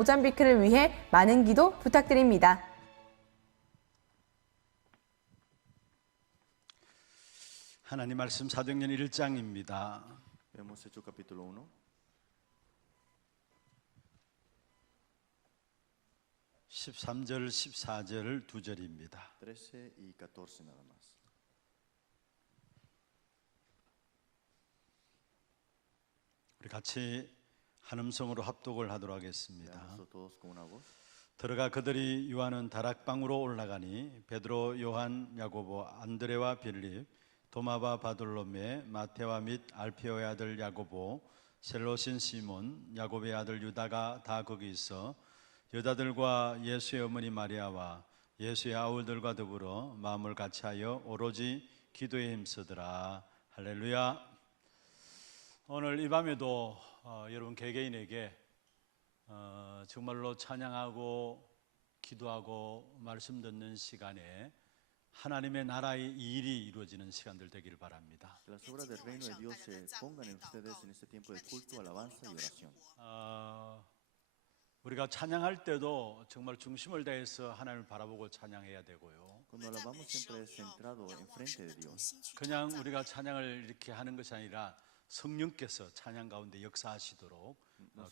모잠비크를 위해 많은 기도 부탁드립니다. 하나님 말씀 사도행전 1장입니다. Vemos Hechos capítulo 1, 13절, 14절 두 절입니다. 13 y 14 nada más. 우리 같이 한 음성으로 합독을 하도록 하겠습니다. Leamos todos con una voz. 들어가 그들이 요하는 다락방으로 올라가니 베드로, 요한, 야고보, 안드레와 빌립, 도마바, 바돌로메, 마테와 및 알페오의 아들 야고보, 셀로신 시몬, 야고보의 아들 유다가 다 거기 있어 여자들과 예수의 어머니 마리아와 예수의 아울들과 더불어 마음을 같이하여 오로지 기도에 힘쓰더라. 할렐루야. 오늘 이 밤에도 여러분 개개인에게 정말로 찬양하고 기도하고 말씀 듣는 시간에 하나님의 나라의 일이 이루어지는 시간들 되기를 바랍니다. Que las obras del reino de Dios se pongan en ustedes en este tiempo de culto, alabanza y oración. 우리가 찬양할 때도 정말 중심을 다해서 하나님을 바라보고 찬양해야 되고요. Cuando alabamos siempre es centrado enfrente de Dios. 그냥 우리가 찬양을 이렇게 하는 것이 아니라 성령께서 찬양 가운데 역사하시도록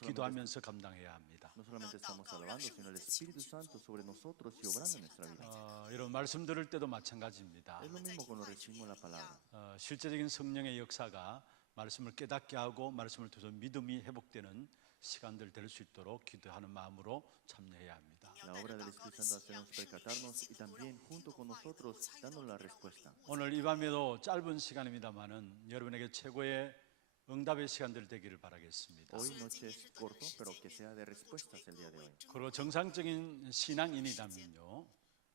기도하면서 감당해야 합니다. No solamente estamos alabando, sino el Espíritu Santo sobre nosotros y obrando en nuestra vida. 이런 말씀 들을 때도 마찬가지입니다. Es lo mismo cuando recibimos la palabra. 실제적인 성령의 역사가 말씀을 깨닫게 하고 말씀을 통해서 믿음이 회복되는 시간들 될 수 있도록 기도하는 마음으로 참여해야 합니다. La obra del Espíritu Santo hacemos percatarnos y también junto con nosotros dando la respuesta. 오늘 이 밤에도 짧은 시간입니다만은 여러분에게 최고의 응답의 시간들 되기를 바라겠습니다. Hoy noche es corto, pero que sea de respuestas el día de hoy. 그리고 정상적인 신앙인이라면요,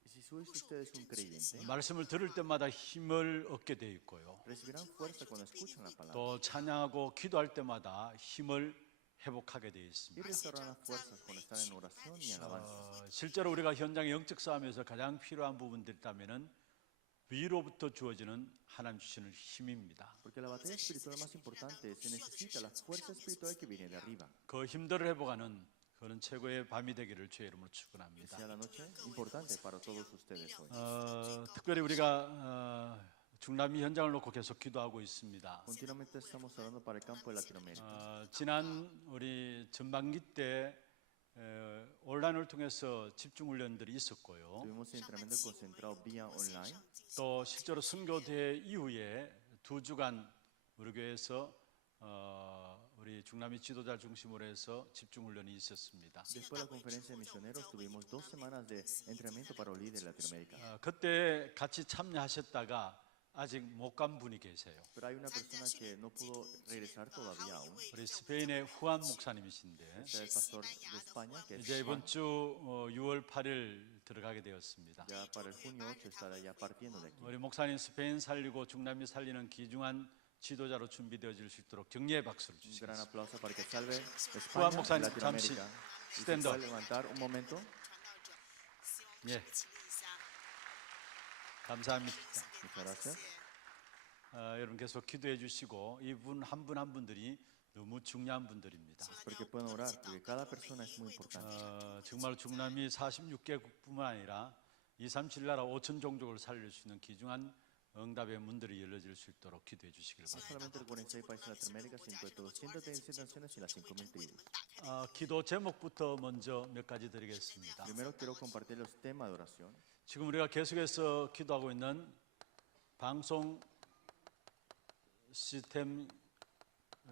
Y si sois ustedes un creyente, 말씀을 들을 때마다 힘을 얻게 되어 있고요, recibirán fuerza cuando escuchan la palabra. 또 찬양하고 기도할 때마다 힘을 회복하게 되어 Y 있습니다. restaurarán fuerzas cuando están en oración y alabanza. 실제로 우리가 현장의 영적 싸움에서 가장 필요한 부분들이 있다면은 위로부터 주어지는 하나님 주시는 힘입니다. Porque la batalla espiritual más importante se necesita la fuerza espiritual que viene de arriba. 그 힘들을 회복하는 그런 최고의 밤이 되기를 주의 이름으로 Que 축원합니다. sea la noche importante para todos ustedes hoy. 특별히 우리가 중남미 현장을 놓고 계속 기도하고 있습니다. Continuamente estamos hablando para el campo de Latinoamérica. 지난 우리 전반기 때 온라인을 통해서 집중 훈련들이 있었고요. Tuvimos entrenamiento concentrado vía online. 또 실제로 선교대 이후에 2주간 우리 교회에서 우리 중남미 지도자 중심으로 해서 집중 훈련이 있었습니다. Después de la conferencia de misioneros tuvimos 2 semanas de entrenamiento para los líderes de Latinoamérica. 그때 같이 참여하셨다가 아직 못 간 분이 계세요. Pero hay una persona que no pudo regresar todavía aún. 우리 스페인의 후안 목사님이신데 Es el pastor de España que es 이제 이번 Juan. 주 6월 8일 들어가게 되었습니다. Ya para el junio 8 estará ya partiendo de aquí. 우리 목사님 스페인 살리고 중남미 살리는 귀중한 지도자로 준비되어질 수 있도록 격려의 박수를 Un gran 주시겠습니다. aplauso para que salve Juan España y 목사님, 잠시 Latinoamérica. Y se stand up. puede levantar un momento. 예, 감사합니다. Muchas gracias. 여러분 계속 기도해 주시고 이분 한 분 한 분들이 너무 중요한 분들입니다. Porque pueden orar, porque cada persona es muy importante. 정말 중남미 46개국뿐만 아니라 237 나라 5천 종족을 살릴 수 있는 귀중한 응답의 문들이 열려질 수 있도록 기도해 주시길 No 바랍니다. solamente el 46 países de Latinoamérica, sino de 237 naciones y las 5.000 tribus. 기도 제목부터 먼저 몇 가지 드리겠습니다. Primero quiero compartir los temas de oración. 지금 우리가 계속해서 기도하고 있는 방송 시스템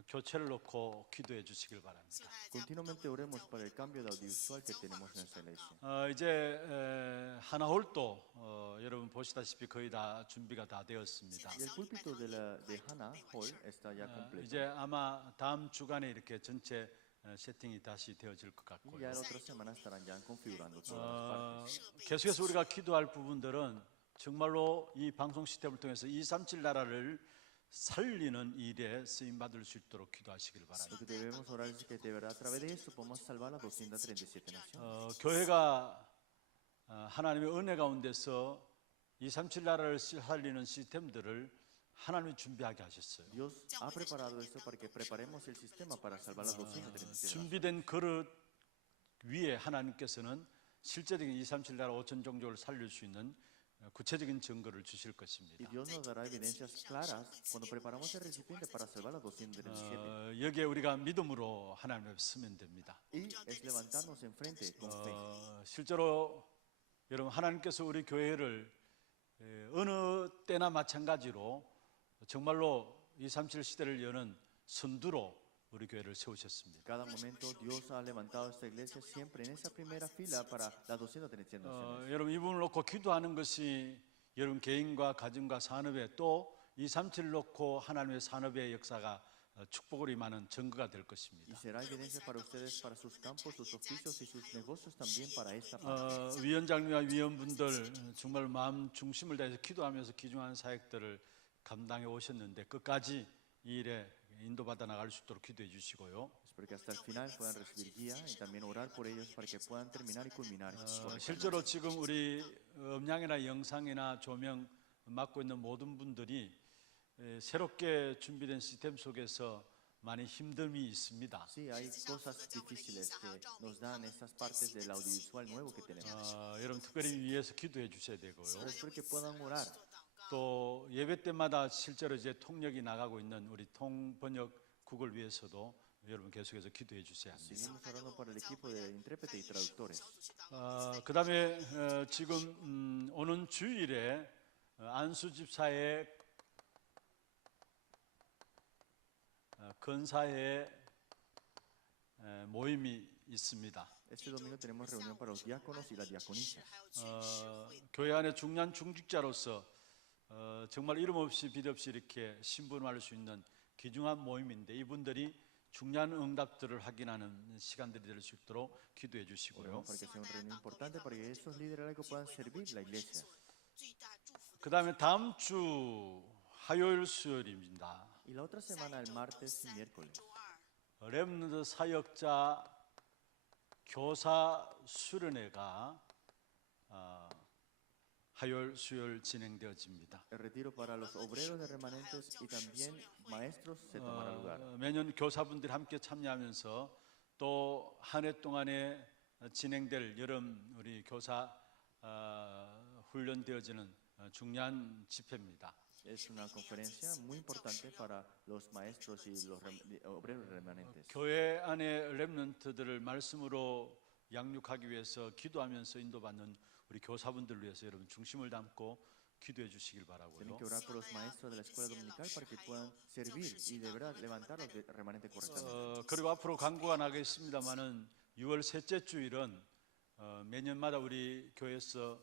교체를 놓고 기도해 주시길 바랍니다. Continuamente oremos para el cambio de audiovisual que tenemos en esta iglesia. 이제 하나홀도 여러분 보시다시피 거의 다 준비가 다 되었습니다. Y el púlpito de Hannah Hall está ya completo. 이제 아마 다음 주간에 이렇게 전체 세팅이 다시 되어질 것 Y 같고요. ya en otras semanas estarán ya configurando todas las partes. 계속해서 우리가 기도할 부분들은 정말로 이 방송 시스템을 통해서 237 나라를 살리는 일에 쓰임 받을 수 있도록 기도하시길 Lo 바랍니다. que debemos orar es que de verdad a través de esto podamos salvar las 237 naciones. 교회가 하나님의 은혜 가운데서 237 나라를 살리는 시스템들을 하나님이 준비하게 하셨어요. Dios ha preparado esto para que preparemos el sistema para salvar las 237 naciones. 준비된 그릇 위에 하나님께서는 실제적인 237 나라 5천 종족을 살릴 수 있는 구체적인 증거를 주실 Y 것입니다. Dios nos dará evidencias claras cuando preparamos el recipiente para salvar a 237. 여기에 우리가 믿음으로 하나님 앞에 서면 됩니다. Y es levantarnos enfrente con fe. 실제로 여러분 하나님께서 우리 교회를 어느 때나 마찬가지로 정말로 237 시대를 여는 선두로 우리 교회를 세우셨습니다. Cada momento Dios ha levantado esta iglesia siempre en esa primera fila para las 237 naciones. 여러분 이 부분을 놓고 기도하는 것이 여러분 개인과 가정과 산업에 또 237을 놓고 하나님의 산업의 역사가 축복으로 임하는 증거가 될 Y 것입니다. será evidencia para ustedes, para sus campos, sus oficios y sus negocios también para esta parte. 위원장님과 위원분들 정말 마음 중심을 다해서 기도하면서 귀중한 사역들을 감당해 오셨는데 끝까지 이 일에 인도받아 나갈 수 있도록 기도해 주시고요. Espero que hasta el final puedan recibir guía y también orar por ellos para que puedan terminar y culminar. 실제로 지금 우리 음향이나 영상이나 조명 맡고 있는 모든 분들이 새롭게 준비된 시스템 속에서 많이 힘듦이 있습니다. Sí, hay cosas difíciles que nos dan estas partes del audiovisual nuevo que tenemos. 여러분 특별히 위해서 기도해 주셔야 되고요. Pero espero que puedan orar. 또 예배 때마다 실제로 이제 통역이 나가고 있는 우리 통번역국을 위해서도 여러분 계속해서 기도해 주셔야 합니다. Seguimos orando por el equipo de intérpretes y traductores. 그다음에 지금 오는 주일에 안수 집사의 건사의 모임이 있습니다. Este domingo tenemos reunión para los diáconos y las diaconisas. 교회 안에 중요한 중직자로서 정말 이름 없이 빛 없이 이렇게 신분할 수 있는 귀중한 모임인데 이분들이 중요한 응답들을 확인하는 시간들이 될 수 있도록 기도해 주시고요. Para que sea una reunión importante para que estos líderes puedan servir la iglesia. 그 다음에 다음 주 화요일 수요일입니다. Y la otra semana, el martes y miércoles, 렘넌트 사역자 교사 수련회가 화요일 수요일 진행되어집니다. el retiro para los obreros de remanentes y también maestros se tomará lugar. 매년 교사분들이 함께 참여하면서 또 한 해 동안에 진행될 여름 우리 교사 훈련되어지는 중요한 집회입니다. Es una conferencia muy importante para los maestros y los obreros remanentes. 교회 안에 렘넌트들을 말씀으로 양육하기 위해서 기도하면서 인도받는 우리 교사분들을 위해서 여러분 중심을 담고 기도해 주시길 바라고요. Tienen que orar por los maestros de la escuela dominical para que puedan servir y de verdad levantar los remanentes correctamente. 그리고 앞으로 광고가 나겠습니다만은 6월 셋째 주일은 매년마다 우리 교회에서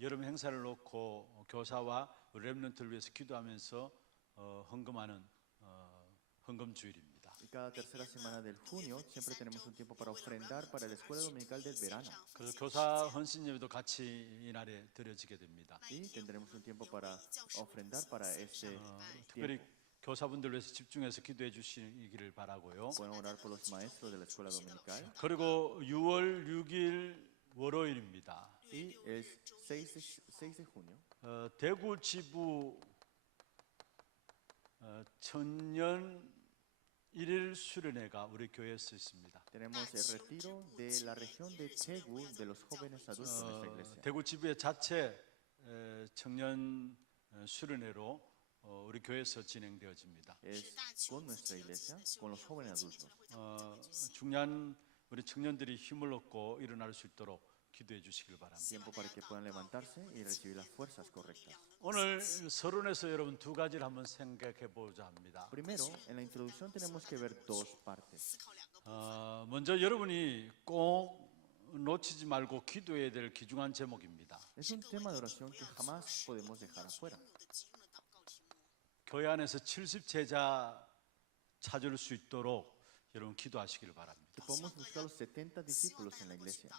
여름 행사를 놓고 교사와 렘넌트를 위해서 기도하면서 헌금하는 헌금 주일입니다. Y cada tercera semana del junio siempre tenemos un tiempo para ofrendar para la escuela dominical del verano. 그래서 교사 헌신 예배도 같이 이날에 드려지게 됩니다. Y tendremos un tiempo para ofrendar para este 특별히 tiempo. 교사분들 위해서 집중해서 기도해 주시기를 바라고요. Pueden orar por los maestros de la escuela dominical. 그리고 6월 6일 월요일입니다. Y es 6 de junio. 대구 지부 천년 1일 수련회가 우리 교회에서 있습니다. Tenemos el retiro de la región de Chegu de los jóvenes adultos en esta iglesia. 대구 지부의 자체 청년 수련회로 우리 교회에서 진행되어집니다. Es con nuestra iglesia, con los jóvenes adultos. 중요한 우리 청년들이 힘을 얻고 일어날 수 있도록 기도해 주시길 바랍니다. Tiempo para que puedan levantarse y recibir las fuerzas correctas. 오늘 서론에서 여러분 두 가지를 한번 생각해 보자 합니다. Primero, en la introducción tenemos que ver dos partes. 먼저 여러분이 꼭 놓치지 말고 기도해야 될 귀중한 제목입니다. Es un tema de oración que jamás podemos dejar afuera. 교회 안에서 70제자 찾을 수 있도록 여러분 기도하시길 바랍니다. Que podemos buscar los 70 discípulos en la iglesia.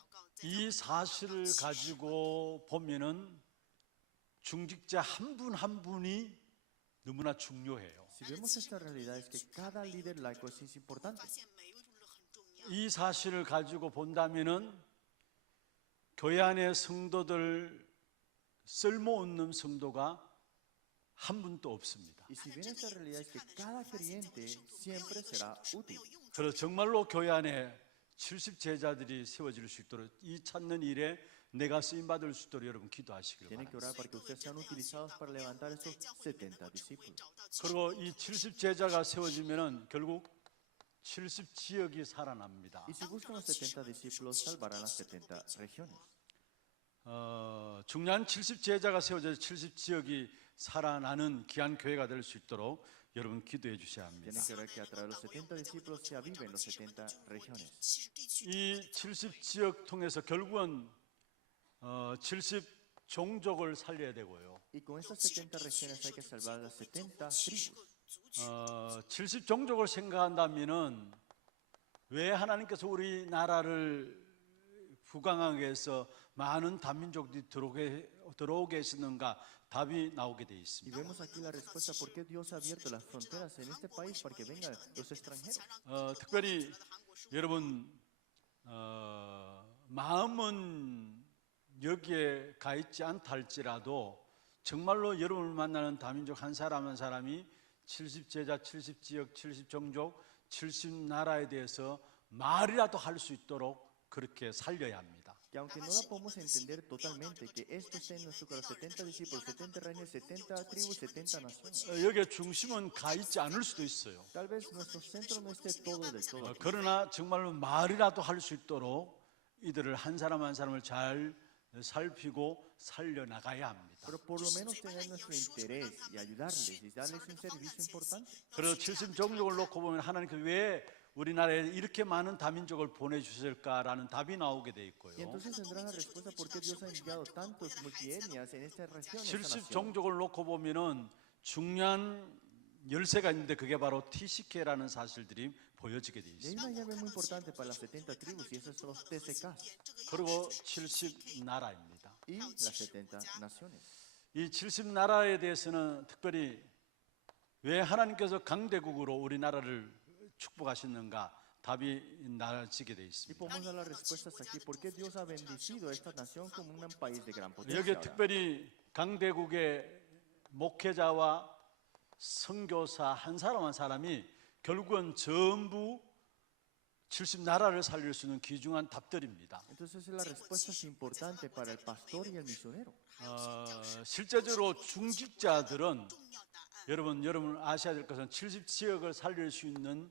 이 사실을 가지고 보면은 중직자 한 분 한 분이 너무나 중요해요. Si vemos esta realidad es que cada líder laico es importante. 이 사실을 가지고 본다면은 교회 안의 성도들 쓸모없는 성도가 한 분도 없습니다. Y si bien esta realidad es que cada creyente siempre será útil. 그래서 정말로 교회 안에 70 제자들이 세워질 수 있도록 이 찾는 일에 내가 쓰임 받을 수 있도록 여러분 기도하시길 Tienen que 바랍니다. orar para que ustedes sean utilizados para levantar esos 70 discípulos. 그리고 이 70 제자가 세워지면은 결국 70 지역이 살아납니다. Y si buscan los 70 discípulos, salvarán las 70 regiones. 중요한 70 제자가 세워져 70 지역이 살아나는 귀한 교회가 될 수 있도록 여러분 기도해 주셔야 합니다. Tienen que orar que a través de los 70 discípulos se aviven los 70 regiones. 이 70 지역 통해서 결국은 70 종족을 살려야 되고요. Y con estas 70 regiones hay que salvar las 70 tribus. 70 종족을 생각한다면은 왜 하나님께서 우리 나라를 부강하게 해서 많은 다민족들이 들어오게 하시는가 답이 나오게 되어 Y 있습니다. vemos aquí la respuesta por qué Dios ha abierto las fronteras en este país para que vengan los extranjeros. 특별히 여러분 마음은 여기에 가 있지 않다 할지라도 정말로 여러분을 만나는 다민족 한 사람 한 사람이 70 제자, 70 지역, 70 종족, 70 나라에 대해서 말이라도 할 수 있도록 그렇게 살려야 합니다. Que aunque no la podemos entender totalmente, que esto esté en nuestro corazón, 70 discípulos, 70 reinos, 70 tribus, 70 naciones. 여기에 중심은 가 있지 않을 수도 있어요. Tal vez nuestro centro no esté todo del todo. 그러나 정말로 말이라도 할 수 있도록 이들을 한 사람 한 사람을 잘 살피고 살려나가야 합니다. Pero por lo menos tener nuestro interés y ayudarles y darles un servicio importante. 그래서 70 종족을 놓고 보면 하나님께서 왜 우리나라에 이렇게 많은 다민족을 보내주실까라는 답이 나오게 돼 Y 있고요. entonces tendrán la respuesta por qué Dios ha enviado tantos multietnias en esta región. 70 종족을 놓고 보면은 중요한 열쇠가 있는데 그게 바로 TCK라는 사실들이 보여지게 돼 Y hay 있습니다. una llave muy importante para las 70 tribus y esos son los TCKs 그리고 70 나라입니다. y las 70 naciones. 이 70 나라에 대해서는 특별히 왜 하나님께서 강대국으로 우리나라를 축복하셨는가 답이 나지게 돼 Y 있습니다. podemos dar las respuestas aquí. ¿Por qué Dios ha bendecido a esta nación como un país de gran potencia? 여기에 ahora? 특별히 강대국의 목회자와 선교사 한 사람 한 사람이 결국은 전부 70 나라를 살릴 수 있는 귀중한 답들입니다. Entonces la respuesta es importante para el pastor y el misionero. 실제적으로 중직자들은 여러분 아셔야 될 것은 70 지역을 살릴 수 있는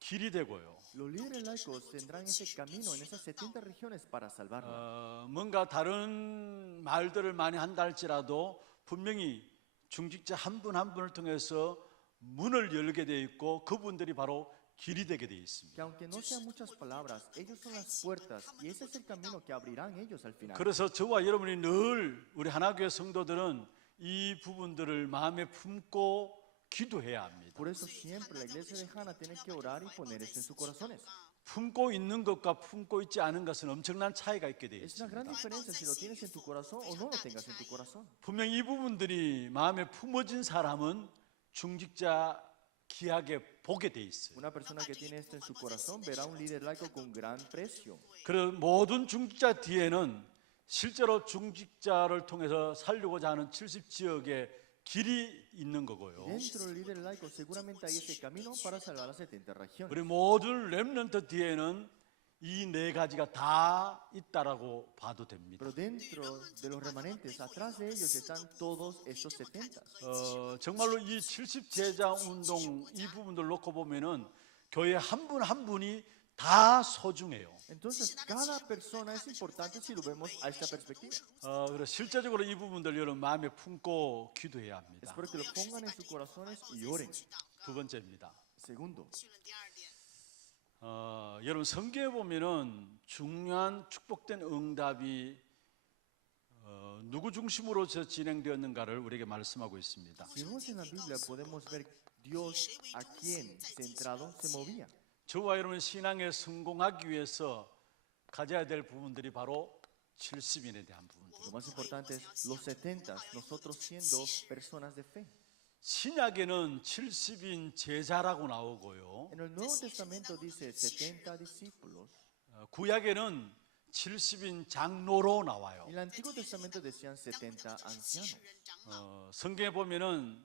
길이 되고요. Los líderes laicos tendrán ese camino en esas 70 regiones para salvarlo. 뭔가 다른 말들을 많이 한다 할지라도 분명히 중직자 한 분 한 분을 통해서 문을 열게 돼 있고 그분들이 바로 길이 되게 돼 있습니다. Que aunque no sean muchas palabras, ellos son las puertas y ese es el camino que abrirán ellos al final. 그래서 저와 여러분이 늘 우리 하나교회 성도들은 이 부분들을 마음에 품고 기도해야 합니다. Por eso siempre la iglesia de Hana tiene que orar y poner esto en sus corazones. 품고 있는 것과 품고 있지 않은 것은 엄청난 차이가 있게 돼 Es una gran 있습니다. diferencia si lo tienes en tu corazón o no lo tengas en tu corazón. 분명히 이 부분들이 마음에 품어진 사람은 중직자 귀하게 보게 돼 있어요. Una persona que tiene esto en su corazón verá un líder laico con gran precio. 그래서 모든 중직자 뒤에는 실제로 중직자를 통해서 살려고자 하는 70 지역의 길이 있는 거고요. Dentro del líder laico seguramente hay ese camino para salvar las 70 regiones. 우리 모든 렘넌트 뒤에는 이 네 가지가 다 있다라고 봐도 됩니다. Pero dentro de los remanentes, atrás de ellos están todos estos 70. 정말로 이 70 제자 운동 이 부분들 놓고 보면은 교회 한 분 한 분이 다 소중해요. Entonces, cada persona es importante si lo vemos a esta perspectiva. 그래서 실제적으로 이 부분들 여러분 마음에 품고 기도해야 합니다. Espero que lo pongan en sus corazones y oren. 두 번째입니다. Segundo, 여러분 성경에 보면은 중요한 축복된 응답이 누구 중심으로서 진행되었는가를 우리에게 말씀하고 있습니다. si vemos en la Biblia podemos ver Dios a quien centrado se movía. 저와 여러분 신앙에 성공하기 위해서 가져야 될 부분들이 바로 70인에 대한 부분들. Lo más importante es los 70, nosotros siendo personas de fe. 신약에는 70인 제자라고 나오고요. En el Nuevo Testamento dice 70 discípulos. 구약에는 70인 장로로 나와요. En el Antiguo Testamento decían 70 ancianos. 성경에 보면은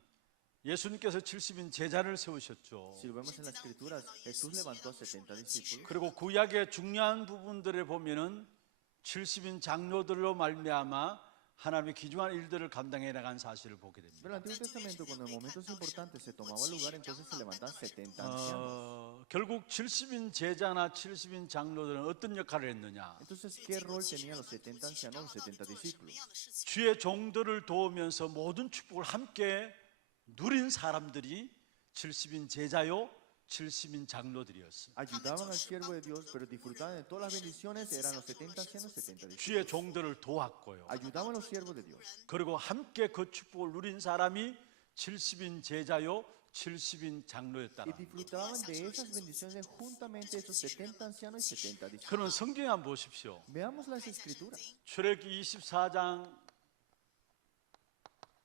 예수님께서 70인 제자를 세우셨죠. Si lo vemos en las escrituras, Jesús levantó a 70 discípulos. 그리고 구약의 중요한 부분들에 보면은 70인 장로들로 말미암아 하나님의 귀중한 일들을 감당해 나간 사실을 보게 Pero en 됩니다. el Antiguo Testamento, cuando en momentos importantes se tomaba lugar, entonces se levantaban 70 ancianos. 결국 70인 제자나 70인 장로들은 어떤 역할을 했느냐? Entonces, ¿qué rol tenían los 70 ancianos, los 70 discípulos? 주의 종들을 도우면서 모든 축복을 함께 누린 사람들이 70인 제자요, 70인 장로들이었어요. Ayudaban al siervo de Dios, pero disfrutaban de todas las bendiciones, eran los 70 ancianos, 70 discípulos. 주의 종들을 도왔고요. Ayudaban a los siervos de Dios. 그리고 함께 그 축복을 누린 사람이 70인 제자요, 70인 장로였다. Y disfrutaban de esas bendiciones juntamente esos 70 ancianos y 70 discípulos. 그는 성경에 한번 보십시오. Veamos las escrituras. 출애굽기 24장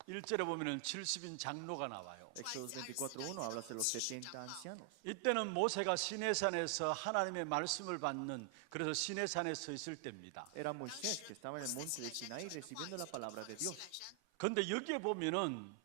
1절에 보면은 70인 장로가 나와요. Éxodo 24:1 habla de los 70 ancianos. 이때는 모세가 시내산에서 하나님의 말씀을 받는, 그래서 시내산에 서 있을 때입니다. Era Moisés que estaba en el monte de Sinaí recibiendo la palabra de Dios. 그런데 여기에 보면은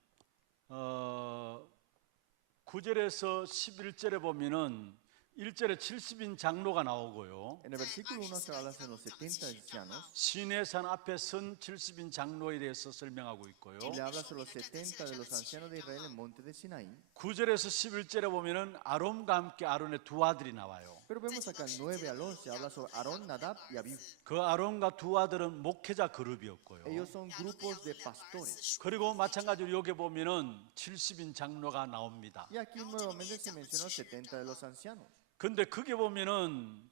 9절에서 11절에 보면은 1절에 70인 장로가 나오고요. En el versículo 1 se habla de los 70 ancianos 시내산 앞에 선 70인 장로에 대해서 설명하고 있고요. y le habla de los 70 de los ancianos de Israel en el monte de Sinaí. 9절에서 11절에 보면은 아론과 함께 아론의 두 아들이 나와요. Pero vemos acá 9 al 11 habla sobre Aarón, Nadab y Abiú. 그 아론과 두 아들은 목회자 그룹이었고요. Ellos son grupos de pastores. 그리고 마찬가지로 여기 보면은 70인 장로가 나옵니다. Y aquí nuevamente se menciona los 70 de los ancianos. 근데 그게 보면은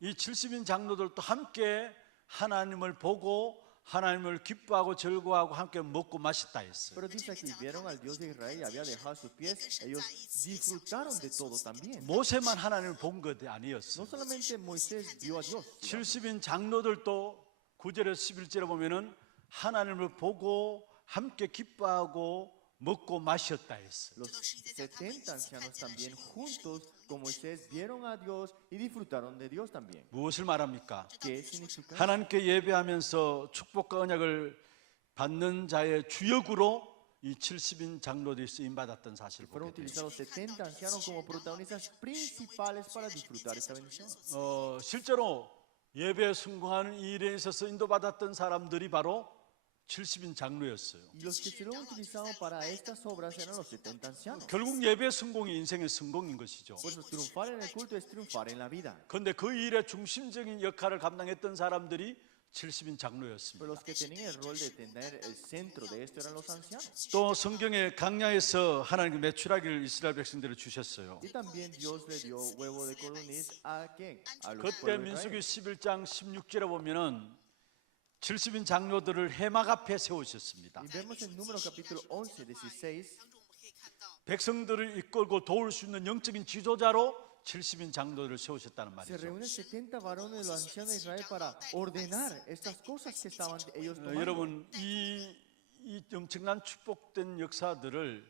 이 70인 장로들도 함께 하나님을 보고 하나님을 기뻐하고 즐거워하고 함께 먹고 마셨다 했어요. Pero dice aquí, vieron al Dios de Israel y había dejado sus pies, ellos disfrutaron de todo también. 모세만 하나님을 본 것이 No 아니었어요. solamente Moisés vio a Dios, 70인 장로들도 9절에서 11절에 보면은 하나님을 보고 함께 기뻐하고 먹고 마셨다 했어요. los 70 ancianos también juntos con Moisés vieron a Dios y disfrutaron de Dios también. 무엇을 말합니까? ¿Qué significa? 하나님께 예배하면서 축복과 언약을 받는 자의 주역으로 이 70인 장로들이 쓰임 받았던 사실을 Fueron 보게 돼요. utilizados 70 ancianos como protagonistas principales para disfrutar esta bendición. 실제로 예배 순공하는 이 일에 있어서 인도받았던 사람들이 바로 70인 장로였어요. Y los que fueron utilizados para estas obras eran los 70 ancianos. 결국 예배 성공이 인생의 성공인 것이죠. Por eso triunfar en el culto es triunfar en la vida. 그런데 그 일의 중심적인 역할을 감당했던 사람들이 70인 장로였습니다. Pero los que tenían el rol de tener el centro de esto eran los ancianos. 또 성경의 강야에서 하나님 메추라기를 이스라엘 백성들을 주셨어요. Y también Dios le dio huevo de codorniz a quién? A los 그때 pueblos de 민수기 Israel. 11장 16절에 보면은 70인 장로들을 해막 앞에 세우셨습니다. Y vemos en Números capítulo 11, 16. 백성들을 이끌고 도울 수 있는 영적인 지도자로 70인 장로들을 세우셨다는 Se 말이죠. reúnen 70 varones de los ancianos de Israel para ordenar estas cosas que estaban ellos tomando. 여러분 이 엄청난 축복된 역사들을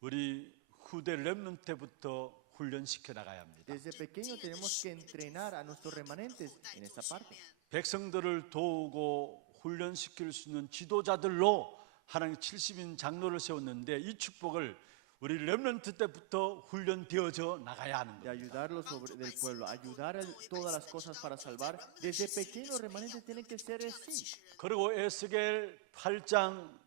우리 후대 렘넌트 때부터 훈련시켜 나가야 합니다. Desde pequeño tenemos que entrenar a nuestros remanentes en esta parte. 백성들을 도우고 훈련시킬 수 있는 지도자들로 하나님 70인 장로를 세웠는데 이 축복을 우리 렘넌트 때부터 훈련되어져 나가야 하는 De 겁니다. ayudarlos del pueblo, ayudar a todas las cosas para salvar. Desde pequeño los remanentes tienen que ser así. 그리고 에스겔 8장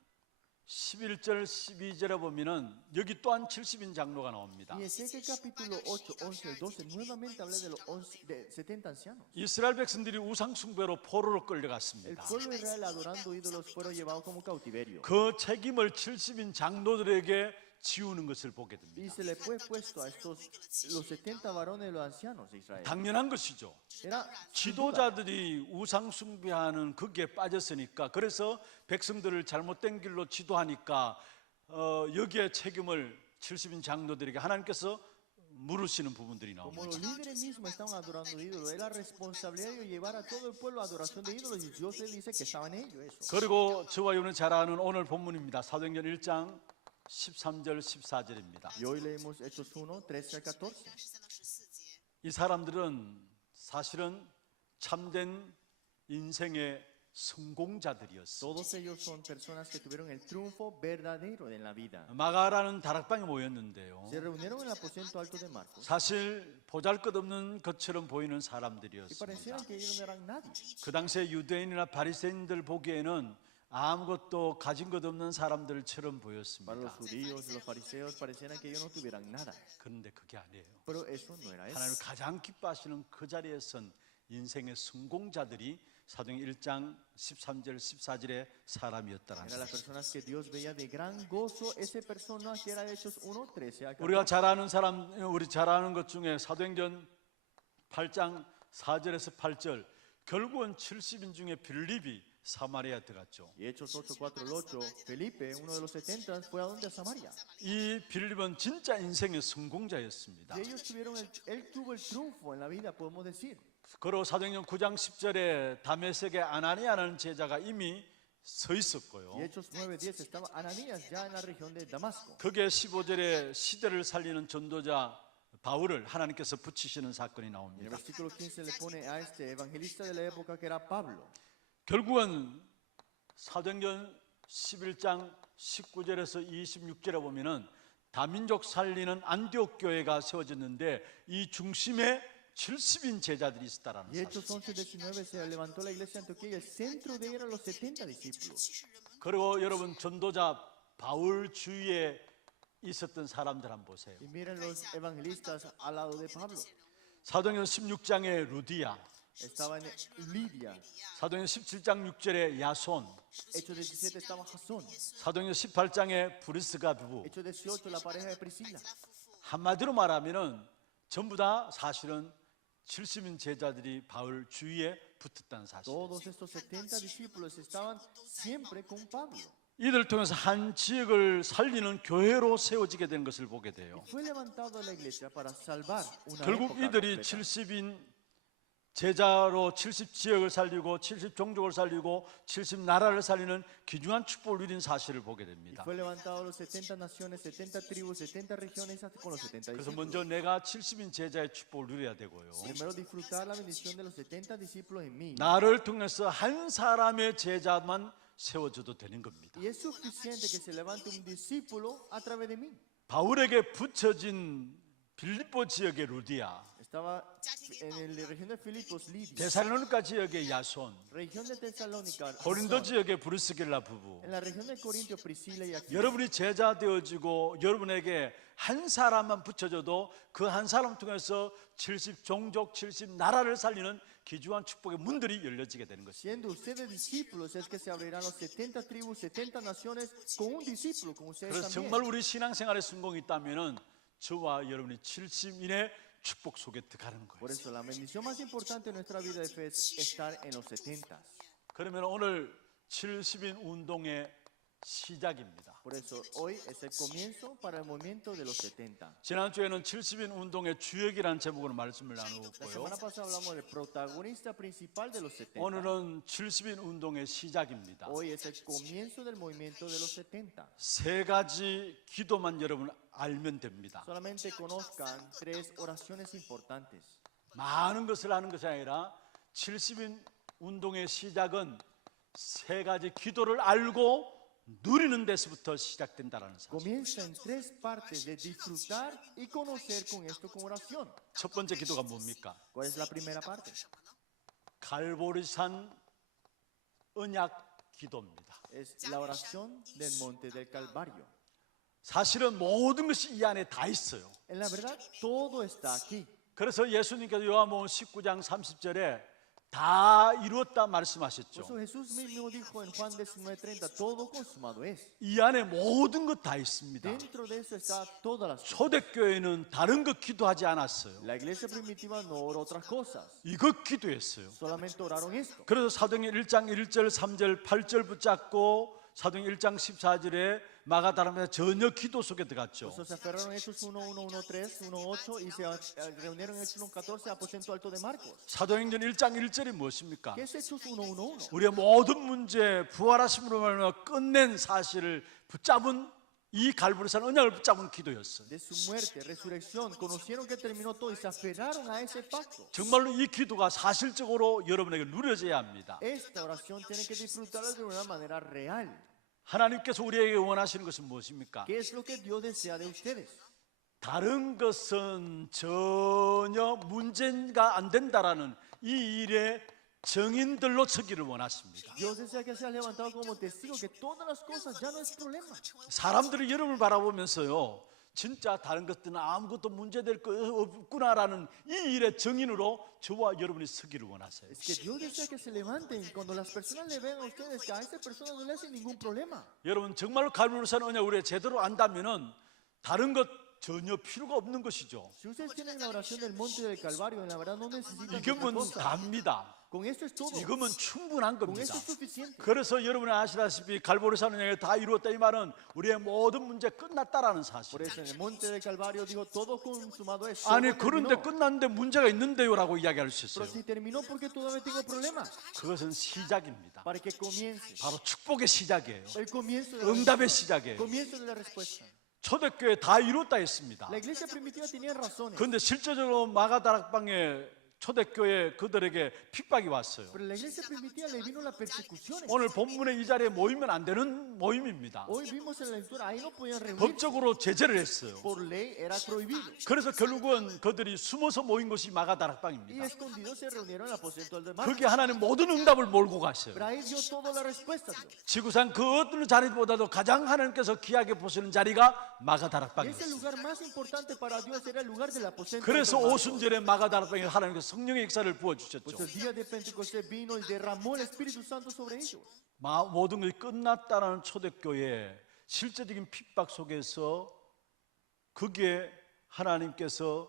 11절 12절에 보면은 여기 또한 70인 장로가 나옵니다. Y Ezequiel capítulo 8, 11 al 12 nuevamente habla de los 70 ancianos. 이스라엘 백성들이 우상 숭배로 포로로 El 끌려갔습니다. pueblo de Israel adorando ídolos fueron llevados como cautiverio. 그 책임을 70인 장로들에게 지우는 것을 보게 Y 됩니다. se le fue puesto a estos los 70 varones de los ancianos de Israel. 당연한 것이죠. Era sin duda. 지도자들이 우상 숭배하는 거기에 빠졌으니까, 그래서 백성들을 잘못된 길로 지도하니까 여기에 책임을 70인 장로들에게 하나님께서 물으시는 부분들이 Como 나옵니다. los líderes mismos estaban adorando ídolos, era responsabilidad de llevar a todo el pueblo a adoración de ídolos y Dios les dice que estaban ellos eso. 그리고 저와 여러분은 잘 아는 오늘 본문입니다. 사도행전 1장 13절 14절입니다. Y hoy leemos Hechos 1, 13 al 14. 이 사람들은 사실은 참된 인생의 성공자들이었어요. Todos ellos son personas que tuvieron el triunfo verdadero en la vida. 마가라는 다락방에 모였는데요. Se reunieron en el aposento alto de Marcos 사실 보잘것없는 것처럼 보이는 y 사람들이었습니다. parecieron que ellos no eran nadie. 그 당시에 유대인이나 바리새인들 보기에는 아무것도 가진 것 없는 사람들처럼 Para los 보였습니다. judíos, los fariseos, parecieran que ellos no tuvieran nada. 그런데 그게 아니에요. Pero eso no era 하나님 eso. 가장 기뻐하시는 그 자리에 선 인생의 성공자들이 사도행 1장 13절 14절의 사람이었다라는 Eran las 사실. personas que Dios veía de gran gozo. Esa persona que era Hechos 1:13 a 14. 우리가 잘 아는 사람, 우리 잘 아는 것 중에 사도행전 8장 4절에서 8절, 결국은 70인 중에 빌립이 사마리아 들어갔죠. Y Hechos 8:4 al 8, Felipe, uno de los 70, fue a donde? A Samaria. 이 빌립은 진짜 인생의 성공자였습니다. Y ellos tuvieron él tuvo el triunfo en la vida, podemos decir. 그리고 사도행전 9장 10절에 다메섹의 아나니아라는 제자가 이미 서 있었고요. Y Hechos 9:10 estaba Ananías ya en la región de Damasco. 그게 15절에 시대를 살리는 전도자 바울을 하나님께서 붙이시는 사건이 En el 나옵니다. versículo 15 le pone a este evangelista de la época que era Pablo. 결국은 사도행전 11장 19절에서 26절에 보면은 다민족 살리는 안디옥 교회가 세워졌는데 이 중심에 70인 제자들이 있었다라는 Y Hechos 사실. 11:19 se levantó la iglesia de Antioquía y el centro de ella eran los 70 discípulos. 그리고 여러분 전도자 바울 주위에 있었던 사람들 한번 보세요. Y miren los evangelistas al lado de Pablo. 사도행전 16장에 루디아, Estaba en Lidia. 사도행전 17장 6절에 야손, Hechos 17 estaba Jasón. 사도행전 18장에 브리스가 부부. Hechos 18 la pareja de Priscila. 한마디로 말하면은 전부 다 사실은 70인 제자들이 바울 주위에 붙었다는 사실. Todos estos 70 discípulos estaban siempre con Pablo. 이들을 통해서 한 지역을 살리는 교회로 세워지게 된 것을 보게 돼요. Fue levantado la iglesia para salvar una 결국 época 이들이 completa. 70인 제자로 70 지역을 살리고 70 종족을 살리고 70 나라를 살리는 귀중한 축복을 누린 사실을 보게 Y 됩니다. fue levantado los 70 naciones, 70 tribus, 70 regiones con los 70 그래서 discípulos. 먼저 내가 70인 제자의 축복을 누려야 되고요. Primero disfrutar la bendición de los 70 discípulos en mí. 나를 통해서 한 사람의 제자만 세워져도 되는 겁니다. Y es suficiente que se levante un discípulo a través de mí. 바울에게 붙여진 빌립보 지역의 루디아, Estaba en la región de Filipos, Lidia. 데살로니가 지역의 야손, Región de Tesalónica, 고린도 Jasón. 지역의 브리스길라 부부. En la región de Corintio, Priscila y Aquila. 여러분이 제자 되어지고 여러분에게 한 사람만 붙여줘도 그 한 사람 통해서 70 종족, 70 나라를 살리는 귀중한 축복의 문들이 열려지게 되는 것입니다. Siendo ustedes discípulos, es que se abrirán los 70 tribus, 70 naciones con un discípulo, con ustedes 그래서 también. 정말 우리 신앙생활에 성공이 있다면은 저와 여러분이 70인의 축복 속에 들어가는 거예요. Por eso la bendición más importante de nuestra vida de fe es estar en los 70. 그러면 오늘 70인 운동의 시작입니다. Por eso hoy es el comienzo para el movimiento de los 70. 지난주에는 70인 운동의 주역이라는 제목으로 말씀을 La 나누었고요. semana pasada hablamos del protagonista principal de los 70. 오늘은 70인 운동의 시작입니다. Hoy es el comienzo del movimiento de los 70. 세 가지 기도만 여러분 알면 됩니다. Solamente conozcan 3 oraciones importantes. 많은 것을 하는 것이 아니라 70인 운동의 시작은 세 가지 기도를 알고 누리는 데서부터 시작된다는 사실. Comienza en 3 partes de disfrutar y conocer con esto como oración. 첫 번째 기도가 뭡니까? ¿Cuál es la primera parte? 갈보리산 언약 기도입니다. Es la oración del monte del Calvario. 사실은 모든 것이 이 안에 다 있어요. En la verdad, todo está aquí. 그래서 예수님께서 요한복음 19장 30절에 다 이루었다 Por 말씀하셨죠. eso Jesús mismo dijo en Juan 19:30, todo consumado es. 이 안에 모든 것 다 있습니다. Dentro de eso está todas las cosas. 초대교회는 다른 것 기도하지 않았어요. La iglesia primitiva no oró otras cosas, 이것 기도했어요. solamente oraron esto. 그래서 사도행전 1장 1절, 3절, 8절 붙잡고 사도행전 1장 14절에 마가다람에 전혀 기도 속에 들어갔죠. Por eso se aferraron a Hechos 1:1, 1:3, 1:8 y se reunieron en Hechos 1:14, aposento alto de Marcos. 사도행전 1장 1절이 무엇입니까? ¿Qué es Hechos 1:1? 우리의 모든 문제 부활하심으로 말미암아 끝낸 사실을 붙잡은 이 갈보리산 언약을 붙잡은 기도였어요. de su muerte, resurrección, conocieron que terminó todo y se aferraron a ese pacto. 정말로 이 기도가 사실적으로 여러분에게 누려져야 합니다. Esta oración tiene que disfrutarla de una manera real. 하나님께서 우리에게 원하시는 것은 무엇입니까? ¿Qué es lo que Dios desea de ustedes? 다른 것은 전혀 문제가 안 된다라는 이 일의 증인들로 서기를 원하십니다. Dios desea que seas levantado como testigo, que todas las cosas ya no es problema. 사람들이 여러분을 바라보면서요, 진짜 다른 것들은 아무것도 문제될 거 없구나라는 이 일의 증인으로 저와 여러분이 서기를 원하세요. Es que Dios desea que se levanten cuando las personas le ven a ustedes que a esa persona no le hace ningún problema. 여러분 정말로 갈보리산 언약 우리가 제대로 안다면은 다른 것 전혀 필요가 없는 것이죠. Si ustedes tienen la oración del monte del Calvario, la verdad no necesitan otra 이거면 cosa. 답니다. Con esto es todo. 이거면 충분한 Con 겁니다. esto es suficiente. 그래서 여러분이 아시다시피 갈보리산 언약이 다 이루었다 이 말은 우리의 모든 문제 끝났다라는 사실. Por eso en el monte del Calvario dijo todo consumado es. 아니 Solo 그런데 terminó. 끝났는데 문제가 있는데요라고 이야기할 수 Pero 있어요. si terminó porque todavía tengo problemas. 그것은 시작입니다. Para que comience. 바로 축복의 시작이에요. El comienzo de la 응답의 respuesta. 시작이에요. Comienzo de la respuesta. 초대교회 다 이뤘다 했습니다. La iglesia primitiva tenía razones. 그런데 실제적으로 마가다락방에 초대교회 그들에게 핍박이 왔어요. Pero la iglesia primitiva le vino la persecución. 오늘 본문의 이 자리에 모이면 안 되는 모임입니다. Hoy vimos en la lectura, ahí no podían reunirse. 법적으로 제재를 했어요. Por ley era prohibido. 그래서 결국은 그들이 숨어서 모인 곳이 Y 마가다락방입니다. escondidos se reunieron en el aposento del mar. 거기에 하나님 모든 응답을 몰고 갔어요. Pero ahí dio toda la respuesta. Dios. 지구상 그 어떤 자리보다도 가장 하나님께서 귀하게 보시는 자리가 Y ese 마가다락방이었어요. lugar más importante para Dios era el lugar del aposento 그래서 del mar. 오순절에 마가다락방에 하나님께서 성령의 역사를 부어주셨죠. Pues el día de Pentecostés vino y derramó el Espíritu Santo sobre ellos. 모든 것이 끝났다는 초대교회 실제적인 핍박 속에서 거기에 하나님께서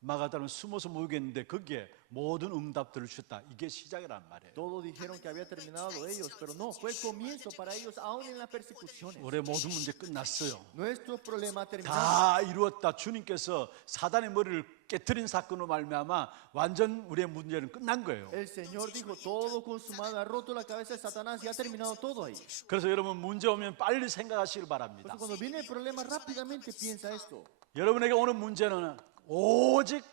마가다락을 숨어서 모이겠는데 거기에 모든 응답들을 주셨다. 이게 시작이란 말이에요. Todos dijeron que había terminado ellos, pero no, fue el comienzo para ellos aún en las persecuciones. 올해 모든 문제 끝났어요. Nuestro problema terminado. 다 이루었다. 주님께서 사단의 머리를 깨트린 사건으로 말미암아 완전 우리의 문제는 끝난 거예요. El Señor dijo todo consumado, ha roto la cabeza de Satanás y ha terminado todo ahí. 그래서 여러분 문제 오면 빨리 생각하시길 Por 바랍니다. eso cuando viene el problema rápidamente piensa esto. 여러분에게 오는 문제는 오직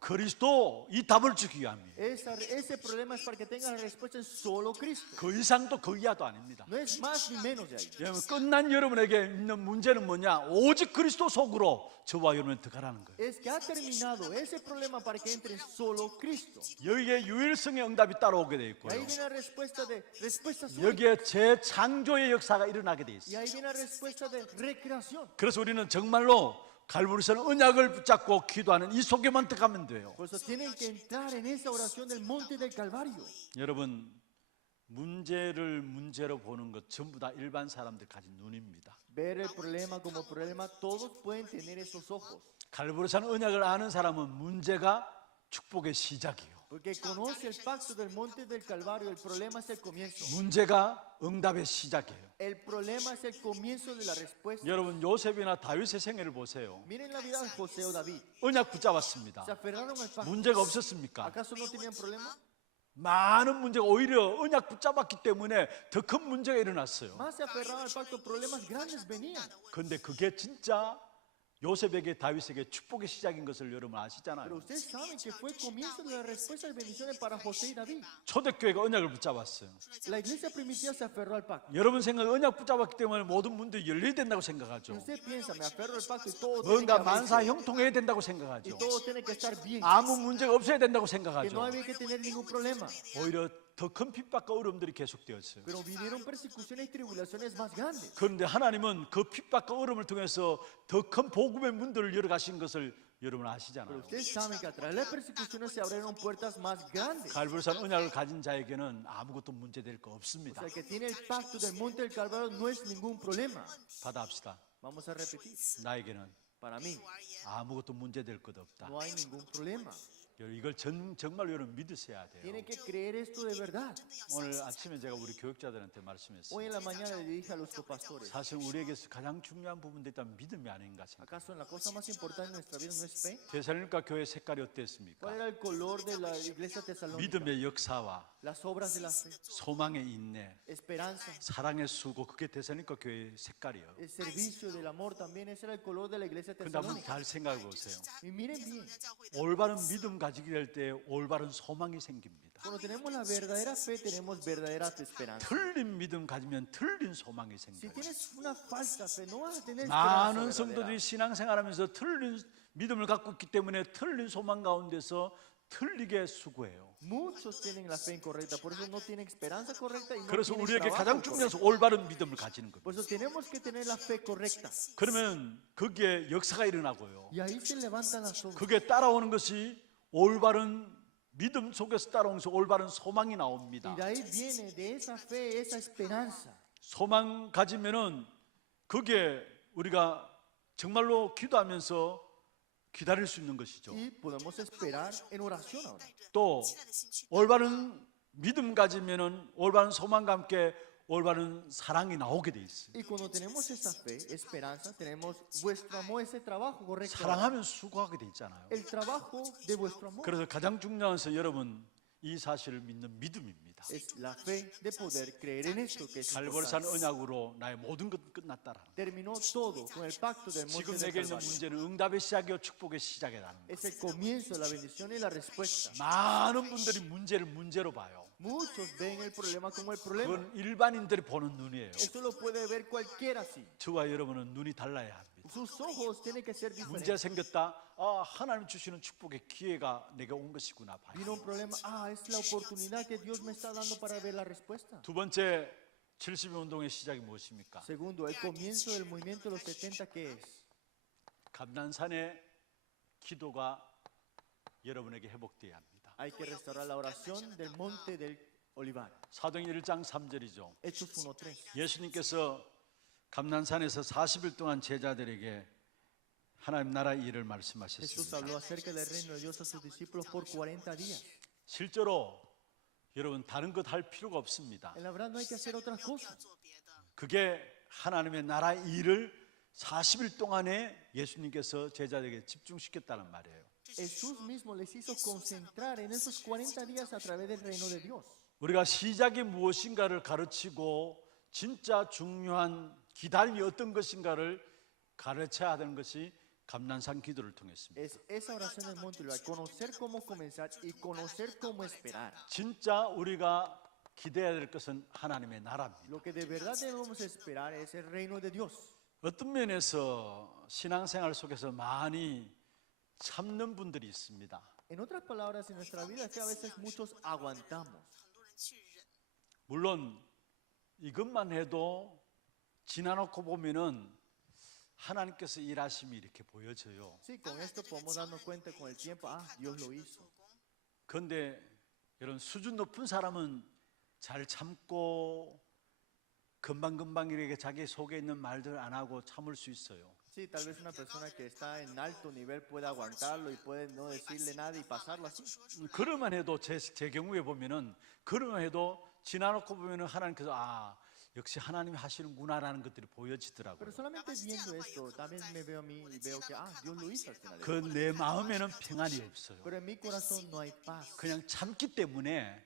그리스도 이 답을 주기 위함이에요. Ese problema es para que tengan la respuesta en solo Cristo. 그 이상도 그 이하도 아닙니다. No es más ni menos de ahí. 여러분 끝난 여러분에게 있는 문제는 뭐냐? 오직 그리스도 속으로 저와 여러분이 들어가라는 거예요. Es que ha terminado ese problema para que entre solo Cristo. 여기에 유일성의 응답이 따라오게 돼 Y 있고요. ahí viene la respuesta de respuesta suya. 여기에 재창조의 역사가 일어나게 돼 Y 있어요. ahí viene la respuesta de recreación. 그래서 우리는 정말로 갈보리산 언약을 붙잡고 기도하는 이 속에만 들어가면 돼요. Por eso tienen que entrar en esa oración del monte del Calvario. 여러분 문제를 문제로 보는 것 전부 다 일반 사람들 가진 눈입니다. Ver el problema como problema, todos pueden tener esos ojos. 갈보리산 언약을 아는 사람은 문제가 축복의 시작이에요. Porque conoce el pacto del monte del Calvario, el problema es el comienzo. 문제가 응답의 시작이에요. El problema es el comienzo de la respuesta. 여러분 요셉이나 다윗의 생애를 보세요. Miren la vida de José o David. 언약 붙잡았습니다. Se aferraron al pacto. 문제가 없었습니까? ¿Acaso no tenían problema? 많은 문제가 오히려 언약 붙잡았기 때문에 더 큰 문제가 일어났어요. Más se aferraban al pacto, problemas grandes venían. 그런데 그게 진짜 요셉에게 다윗에게 축복의 시작인 것을 여러분 Pero 아시잖아요. ustedes saben que fue el comienzo de la respuesta de bendiciones para José y David. 초대교회가 언약을 붙잡았어요. La iglesia primitiva se aferró al pacto. 여러분 생각 언약 붙잡았기 때문에 모든 문들이 열려야 된다고 Si 생각하죠. usted piensa, me aferro al pacto y todo tiene que 뭔가 만사 abrirse, 형통해야 된다고 y 생각하죠. todo tiene que estar bien, 아무 문제가 없어야 된다고 que no 생각하죠. había que tener ningún problema. 오히려 더 큰 핍박과 어려움들이 계속되었어요. Pero vinieron persecuciones y tribulaciones más grandes. 그런데 하나님은 그 핍박과 어려움을 통해서 더 큰 복음의 문들을 열어가신 것을 여러분 Pero 아시잖아요. ustedes saben que a través de las persecuciones se abrieron puertas más grandes. 갈보리산 언약을 가진 자에게는 아무것도 문제될 거 O 없습니다. sea, el que tiene el pacto del monte del Calvario no es ningún problema. 받아합시다. Vamos a repetir. 나에게는 Para mí 아무것도 문제될 것 없다. no hay ningún problema. 이걸 정말 여러분 믿으셔야 돼요. Tiene que creer esto de verdad. 오늘 아침에 제가 우리 교육자들한테 말씀했어요. Hoy en la mañana le dije a los copastores, 사실 우리에게서 가장 중요한 부분도 일단 믿음이 아닌가 생각해요. ¿acaso en la cosa más importante de nuestra vida no es fe? 데살로니가 교회 색깔이 어땠습니까? ¿Cuál era el color de la iglesia tesalónica? 믿음의 역사와 Las obras de la fe, 소망의 인내, esperanza, 사랑의 수고, 그게 데살로니가 교회의 색깔이에요. el servicio del amor también, ese era el color de la iglesia 근데 한번 tesalónica. 잘 생각해 보세요. Y miren bien, 올바른 믿음 가지게 될 때 올바른 소망이 생깁니다. cuando tenemos la verdadera fe, tenemos verdadera esperanza. 틀린 믿음 가지면 틀린 소망이 Si 생겨요. tienes una falsa fe, no vas a tener 많은 esperanza 성도들이 verdadera. 신앙생활하면서 틀린 믿음을 갖고 있기 때문에 틀린 소망 가운데서 틀리게 수고해요. Muchos tienen la fe incorrecta, por eso no tienen esperanza correcta y no 그래서 tienen 우리에게 trabajo 가장 중요한 correcto. 것은 올바른 믿음을 가지는 겁니다. Por eso tenemos que tener la fe correcta. 그러면 거기에 역사가 일어나고요. Y ahí se levantan las obras. 그게 따라오는 것이 올바른 믿음 속에서 따라오는 것이 올바른 소망이 나옵니다. Y de ahí viene de esa fe, esa esperanza. 소망 가지면은 그게 우리가 정말로 기도하면서 기다릴 수 있는 것이죠. Y podemos esperar en oración ahora. 또 올바른 믿음 가지면은 올바른 소망과 함께 올바른 사랑이 나오게 돼 있어요. Y cuando tenemos esa fe, esperanza, tenemos vuestro amor, ese trabajo correcto. 사랑하면 수고하게 돼 있잖아요. El trabajo de vuestro amor 그래서 가장 중요한 것은 여러분 이 사실을 믿는 믿음입니다. es la fe de poder creer en esto que es 갈보리산 importante. 언약으로 나의 모든 것 끝났다라는. Terminó todo con el pacto del 지금 monte de 내게 있는 Calvario. 문제는 응답의 시작이요 축복의 시작이라는 거예요. Es el comienzo de la bendición y la respuesta. 많은 분들이 문제를 문제로 봐요. Muchos ven el problema como el problema. 그건 일반인들이 보는 눈이에요. Esto lo puede ver cualquiera así. 저와 여러분은 눈이 달라야 합니다. Sus ojos tienen que ser 문제 diferentes. 생겼다. 아, 하나님 주시는 축복의 기회가 내게 온 것이구나 봐요. Vino un problema. Ah, es la oportunidad que Dios me está dando para ver la respuesta. 두 번째 70일 운동의 시작이 무엇입니까? Segundo, el comienzo del movimiento de los 70, ¿qué es? 감난산의 기도가 여러분에게 회복되어야 합니다. Hay que restaurar la oración del monte del Olivar. 사도행전 1장 3절이죠. Hechos 1:3. 예수님께서 감난산에서 40일 동안 제자들에게 하나님 나라 일을 Jesús 말씀하셨습니다. habló acerca del reino de Dios a sus discípulos por 40 días. 실제로 여러분 다른 것 할 필요가 없습니다. En la verdad no hay que hacer otra cosa. 그게 하나님의 나라 일을 40일 동안에 예수님께서 제자들에게 집중시켰다는 말이에요. Jesús mismo les hizo concentrar en esos 40 días a través del reino de Dios. 우리가 시작이 무엇인가를 가르치고 진짜 중요한 기다림이 어떤 것인가를 가르쳐야 하는 것이 감난산 기도를 통했습니다. Es esa oración del monte Olivar, conocer cómo comenzar y conocer cómo esperar. 진짜 우리가 기대해야 될 것은 하나님의 나라입니다. Lo que de verdad debemos esperar es el reino de Dios. 어떤 면에서 신앙생활 속에서 많이 참는 분들이 있습니다. En otras palabras, en nuestra vida es que a veces muchos aguantamos. 물론 이것만 해도 지나놓고 보면은 하나님께서 일하심이 이렇게 보여져요. Sí, con esto podemos darnos cuenta con el tiempo, ah, Dios lo hizo. 그런데 이런 수준 높은 사람은 잘 참고 금방금방 이렇게 자기 속에 있는 말들 안 하고 참을 수 있어요. Sí, tal vez una persona que está en alto nivel puede aguantarlo y puede no decirle nada y pasarlo así. 그러면 해도 제 경우에 보면은 그러면 해도 지나놓고 보면은 하나님께서 아 역시 하나님이 하시는구나라는 것들이 보여지더라고요. Pero solamente viendo esto, también me veo a mí y veo que, ah, Dios lo hizo al final. 그 내 마음에는 평안이 없어요. Pero en mi corazón no hay paz. 그냥 참기 때문에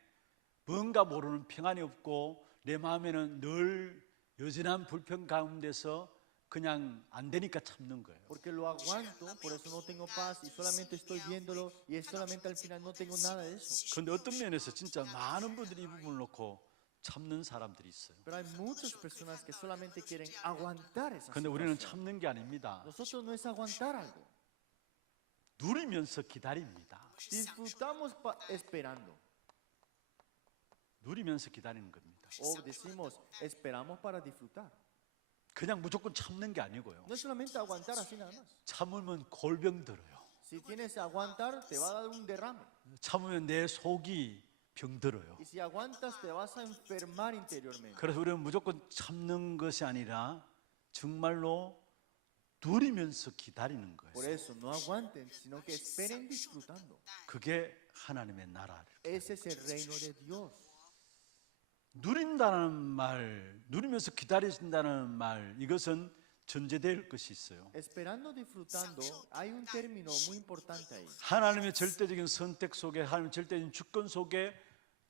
뭔가 모르는 평안이 없고 내 마음에는 늘 여전한 불평 가운데서 그냥 안 되니까 참는 거예요. Porque lo aguanto, por eso no tengo paz y solamente estoy viéndolo y es solamente al final no tengo nada de eso. 그런데 어떤 면에서 진짜 많은 분들이 이 부분을 놓고 참는 사람들이 있어요. Pero hay muchas personas que solamente quieren aguantar esa 그런데 우리는 situación. 참는 게 아닙니다. Nosotros no es aguantar algo. 누리면서 기다립니다. Disfrutamos esperando. 누리면서 기다리는 겁니다. O decimos, esperamos para disfrutar. 그냥 무조건 참는 게 아니고요. No es solamente aguantar así nada más. 참으면 골병 들어요. Si tienes que aguantar, te va a dar un derrame. 참으면 내 속이 병들어요. Y si aguantas, te vas a enfermar interiormente. 그래서 우리는 무조건 참는 것이 아니라 정말로 누리면서 기다리는 Por 거예요. eso no aguanten, sino que esperen disfrutando. 그게 하나님의 나라를. Ese es el reino de Dios. 누린다는 말, 누리면서 기다리신다는 말, 이것은 전제될 것이 있어요. Esperando, disfrutando, hay un término muy importante ahí. 하나님의 절대적인 선택 속에, 하나님의 절대적인 주권 속에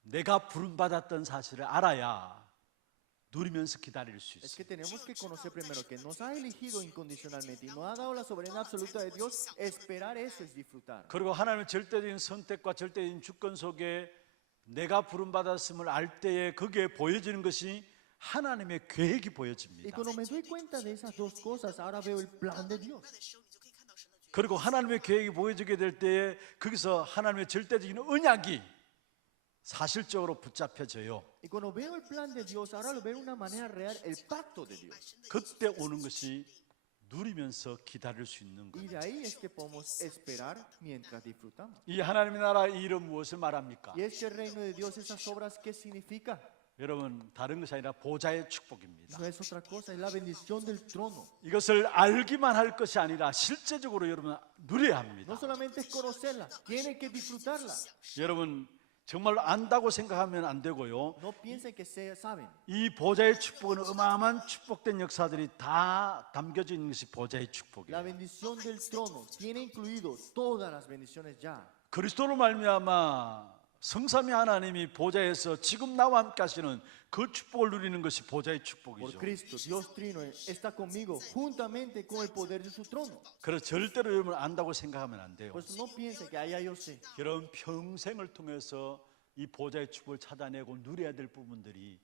내가 부름받았던 사실을 알아야 누리면서 기다릴 수 Es 있어요. que tenemos que conocer primero que nos ha elegido incondicionalmente y nos ha dado la soberanía absoluta de Dios. Esperar eso es disfrutar. 그리고 하나님의 절대적인 선택과 절대적인 주권 속에 내가 부름받았음을 알 때에 거기에 보여지는 것이 하나님의 계획이 Y 보여집니다. cuando me doy cuenta de esas dos cosas, ahora veo el plan de Dios. 그리고 하나님의 계획이 보여지게 될 때에 거기서 하나님의 절대적인 언약이 사실적으로 붙잡혀져요. Y cuando veo el plan de Dios, ahora lo veo de una manera real, el pacto de Dios. 그때 오는 것이 누리면서 기다릴 수 있는 Y 거예요. de ahí es que podemos esperar mientras disfrutamos. 이 하나님의 나라의 일은 무엇을 말합니까? Y es que el reino de Dios, esas obras, ¿qué significa? 여러분, 다른 것이 아니라 보좌의 축복입니다. No es otra cosa, es la bendición del trono. 이것을 알기만 할 것이 아니라 실제적으로 여러분 누려야 합니다. No solamente es conocerla, tiene que disfrutarla. 여러분, 정말로 안다고 생각하면 안 되고요. No piensen que saben. 이 보좌의 축복은 어마어마한 축복된 역사들이 다 담겨져 있는 것이 보좌의 La 축복이에요. bendición del trono tiene incluido todas las bendiciones ya. 그리스도로 말미암아 성삼위 하나님이 보좌에서 지금 나와 함께 하시는 그 축복을 누리는 것이 보좌의 Por 축복이죠. Cristo, Dios Trino está conmigo juntamente con el poder de su trono. 그래서 절대로 여러분 안다고 생각하면 안 돼요. Por eso no piensen que allá yo sé. 여러분 평생을 통해서 이 보좌의 축복을 찾아내고 누려야 될 부분들이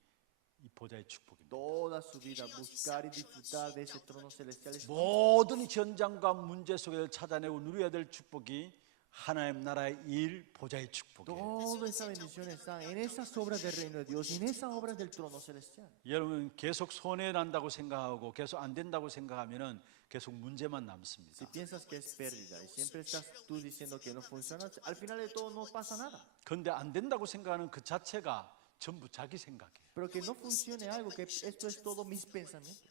이 보좌의 축복입니다. Toda su vida buscar y disfrutar de ese trono celestial. 모든 현장과 문제 속에서 찾아내고 누려야 될 축복이 하나님 나라의 일 보좌의 축복이에요. Toda esa bendición está en esas obras del reino de Dios y en esas obras del trono celestial. 여러분 계속 손해 난다고 생각하고 계속 안 된다고 생각하면은 계속 문제만 Si 남습니다. piensas que es pérdida y siempre estás tú diciendo que no funciona, al final de todo no pasa nada. 그런데 안 된다고 생각하는 그 자체가 전부 자기 생각이에요. Pero que no funcione algo, que esto es todo mis pensamientos.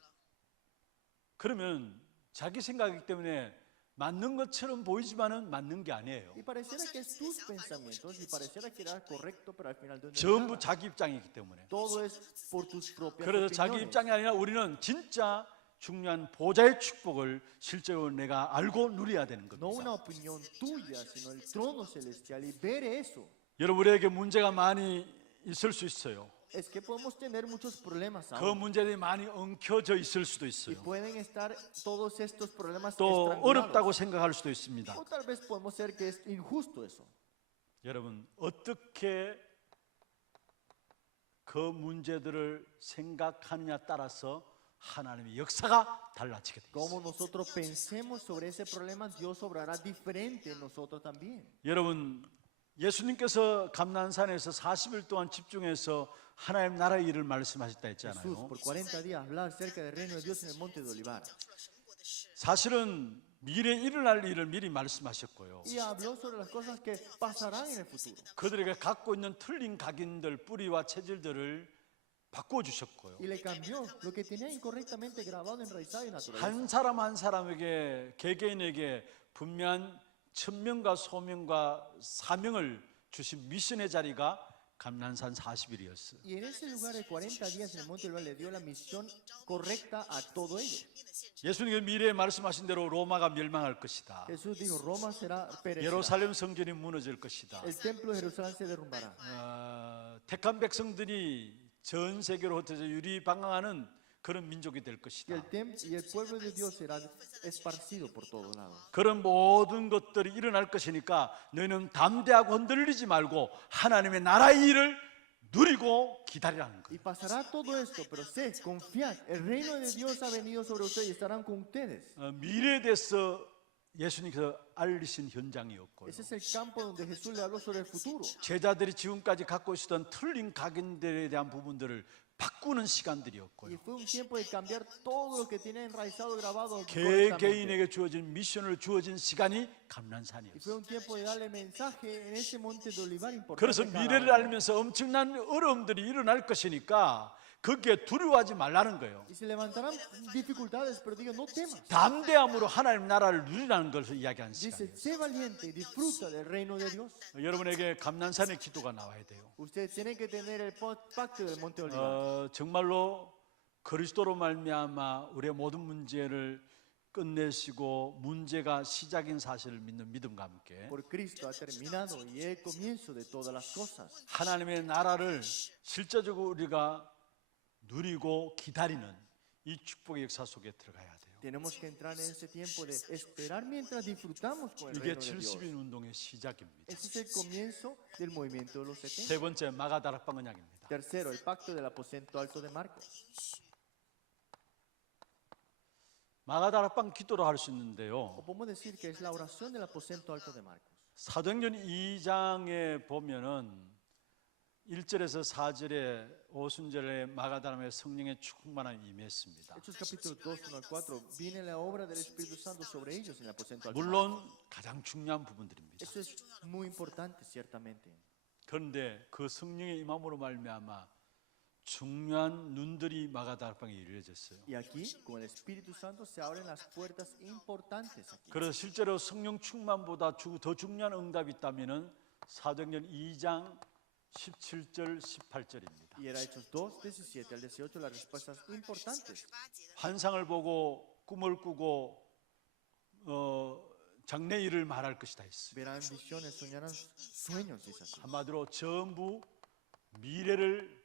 그러면 자기 생각이기 때문에 맞는 것처럼 보이지만은 맞는 게 아니에요. Y pareciera que es tus pensamientos y pareciera que era correcto, pero al final de 전부 자기 입장이기 때문에. todo es por tus propias 그래서 자기 opiniones. 입장이 아니라 우리는 진짜 중요한 보좌의 축복을 실제로 내가 알고 누려야 되는 No 겁니다. una opinión tuya, sino el trono celestial y ver eso. 여러분에게 문제가 많이 있을 수 있어요. Es que podemos tener muchos problemas 그 aún. 문제들이 많이 엉켜져 있을 수도 Y 있어요. pueden estar todos estos problemas 또 estrangulados. 어렵다고 생각할 수도 있습니다. O tal vez podemos ser que es injusto eso. 여러분 어떻게 그 문제들을 생각하느냐 따라서 하나님의 역사가 달라지게 돼 Como 있어요. nosotros pensemos sobre ese problema, Dios obrará diferente en nosotros también. 여러분 예수님께서 감난산에서 40일 동안 집중해서 하나님 나라의 일을 말씀하셨다 Jesús 했잖아요. por 40 días hablar acerca del reino de Dios en el monte de Olivar. 사실은 미래에 일어날 일을 미리 말씀하셨고요. Y habló sobre las cosas que pasarán en el futuro. 그들에게 갖고 있는 틀린 각인들, 뿌리와 체질들을 바꾸어 주셨고요. Y le cambió lo que tenía incorrectamente grabado, enraizado y natural. 한 사람 한 사람에게 개개인에게 분명한 천명과 소명과 사명을 주신 미션의 자리가 감난산 40일이었어요. Y en ese lugar de 40 días en el monte de Olivar le dio la misión correcta a todo ello. 예수님이 미래에 말씀하신 대로 로마가 멸망할 것이다. Jesús dijo, Roma será perecida. 예루살렘 성전이 무너질 것이다. El templo de Jerusalén se derrumbará. 택한 백성들이 전 세계로 흩어져 유리방황하는 그런 민족이 될 Y 것이다. y el pueblo de Dios será esparcido por todos lados. 그런 모든 것들이 일어날 것이니까 너희는 담대하고 흔들리지 말고 하나님의 나라의 일을 누리고 기다리라는 Y 거예요. pasará todo esto, pero sé, confiad, el reino de Dios ha venido sobre ustedes y estarán con ustedes. 미래에 대해서 예수님께서 알리신 현장이었고요. Ese es el campo donde Jesús le habló sobre el futuro. 제자들이 지금까지 갖고 있었던 틀린 각인들에 대한 부분들을 바꾸는 Y 시간들이었고요. fue un tiempo de cambiar todo lo que tiene enraizado, grabado 개개인에게 correctamente. 주어진 미션을 주어진 시간이 Y fue 감난산이었어요. un tiempo de darle mensaje en ese monte de olivar importante. 그래서 a cada 미래를 uno. 알면서 엄청난 어려움들이 일어날 것이니까 거기에 두려워하지 말라는 거예요. Y se levantarán dificultades, pero diga, no temas. 담대함으로 하나님 나라를 누리라는 것을 이야기하는 Dice, 시간이에요. sé valiente y disfruta del reino de Dios. 여러분에게 감난산의 기도가 나와야 돼요. Usted tiene que tener el pacto del monte de olivar. 정말로 그리스도로 말미암아 우리의 모든 문제를 끝내시고 문제가 시작인 사실을 믿는 믿음과 함께 Por Cristo ha terminado y es el comienzo de todas las cosas. 하나님의 나라를 실제적으로 우리가 누리고 기다리는 이 축복의 역사 속에 들어가야 돼요. Tenemos que entrar en ese tiempo de esperar mientras disfrutamos con el 이게 reino de Dios. 70인 운동의 시작입니다. Ese es el comienzo del movimiento de los 세 70. 번째 마가다락방 언약입니다. Tercero, el pacto del aposento alto de Marcos. 마가다락방 기도로 할 수 O 있는데요. podemos decir que es la oración del aposento alto de Marcos. 사도행전 2장에 보면은 1절에서 4절에 오순절에 마가다락방에 성령의 충만함이 임했습니다. Hechos capítulo 2, 1 al 4, viene la obra del Espíritu Santo sobre ellos en el aposento alto. 물론 가장 중요한 부분들입니다. Eso es muy importante, ciertamente. 그런데 그 성령의 임함으로 말미암아 중요한 눈들이 마가다락방에 열려졌어요. Y aquí, con el Espíritu Santo, se abren las puertas importantes aquí. 그래서 실제로 성령 충만보다 더 중요한 응답이 있다면은 사도행전 2장 17절 18절입니다. Y era Hechos 2, 17 al 18, las respuestas importantes. 환상을 보고 꿈을 꾸고 장래일을 말할 것이다 했어요. Verán visiones, soñarán sueños, dice así. 한마디로 전부 미래를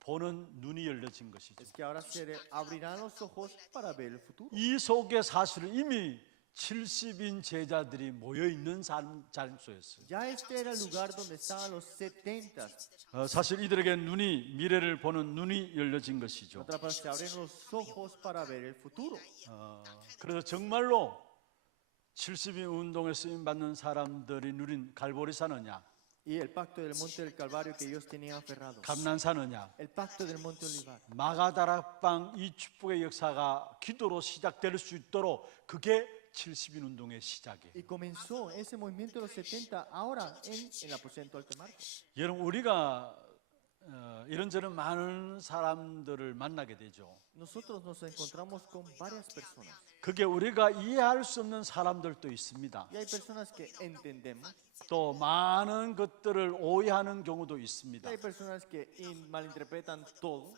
보는 눈이 열려진 것이죠. Es que ahora se abrirán los ojos para ver el futuro. 이 속에 사실은 이미 70인 제자들이 모여 있는 장소였어요. Ya este era el lugar donde estaban los 70. 사실 이들에게 미래를 보는 눈이 열려진 것이죠. Otra parte, se abren los ojos para ver el futuro. 그래서 정말로 70인 운동에 쓰임 받는 사람들이 누린 갈보리산 언약, Y el pacto del monte del Calvario que ellos tenían aferrados. 감난산 언약, El pacto del monte Olivar. 마가다락방 이 축복의 역사가 기도로 시작될 수 있도록 그게 70인 운동의 시작이에요. Y comenzó ese movimiento de los 70 ahora en el aposento alto de Marcos. 여러분 우리가 이런저런 많은 사람들을 만나게 되죠. Nosotros nos encontramos con varias personas. 그게 우리가 이해할 수 없는 사람들도 있습니다. Y hay personas que entendemos. 또 많은 것들을 오해하는 경우도 Y 있습니다. hay personas que malinterpretan todo.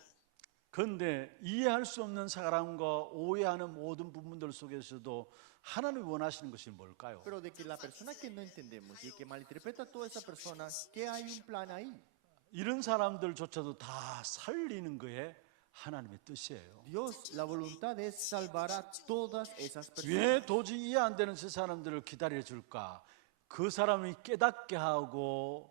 그런데 이해할 수 없는 사람과 오해하는 모든 부분들 속에서도 하나님이 원하시는 것이 뭘까요? Pero de que la persona que no entendemos y que malinterpreta a toda esa persona, que hay un plan ahí. 이런 사람들조차도 다 살리는 거에 하나님의 뜻이에요. Dios, la voluntad es salvar a todas esas personas. 왜 도저히 이해 안 되는 저 사람들을 기다려 줄까? 그 사람이 깨닫게 하고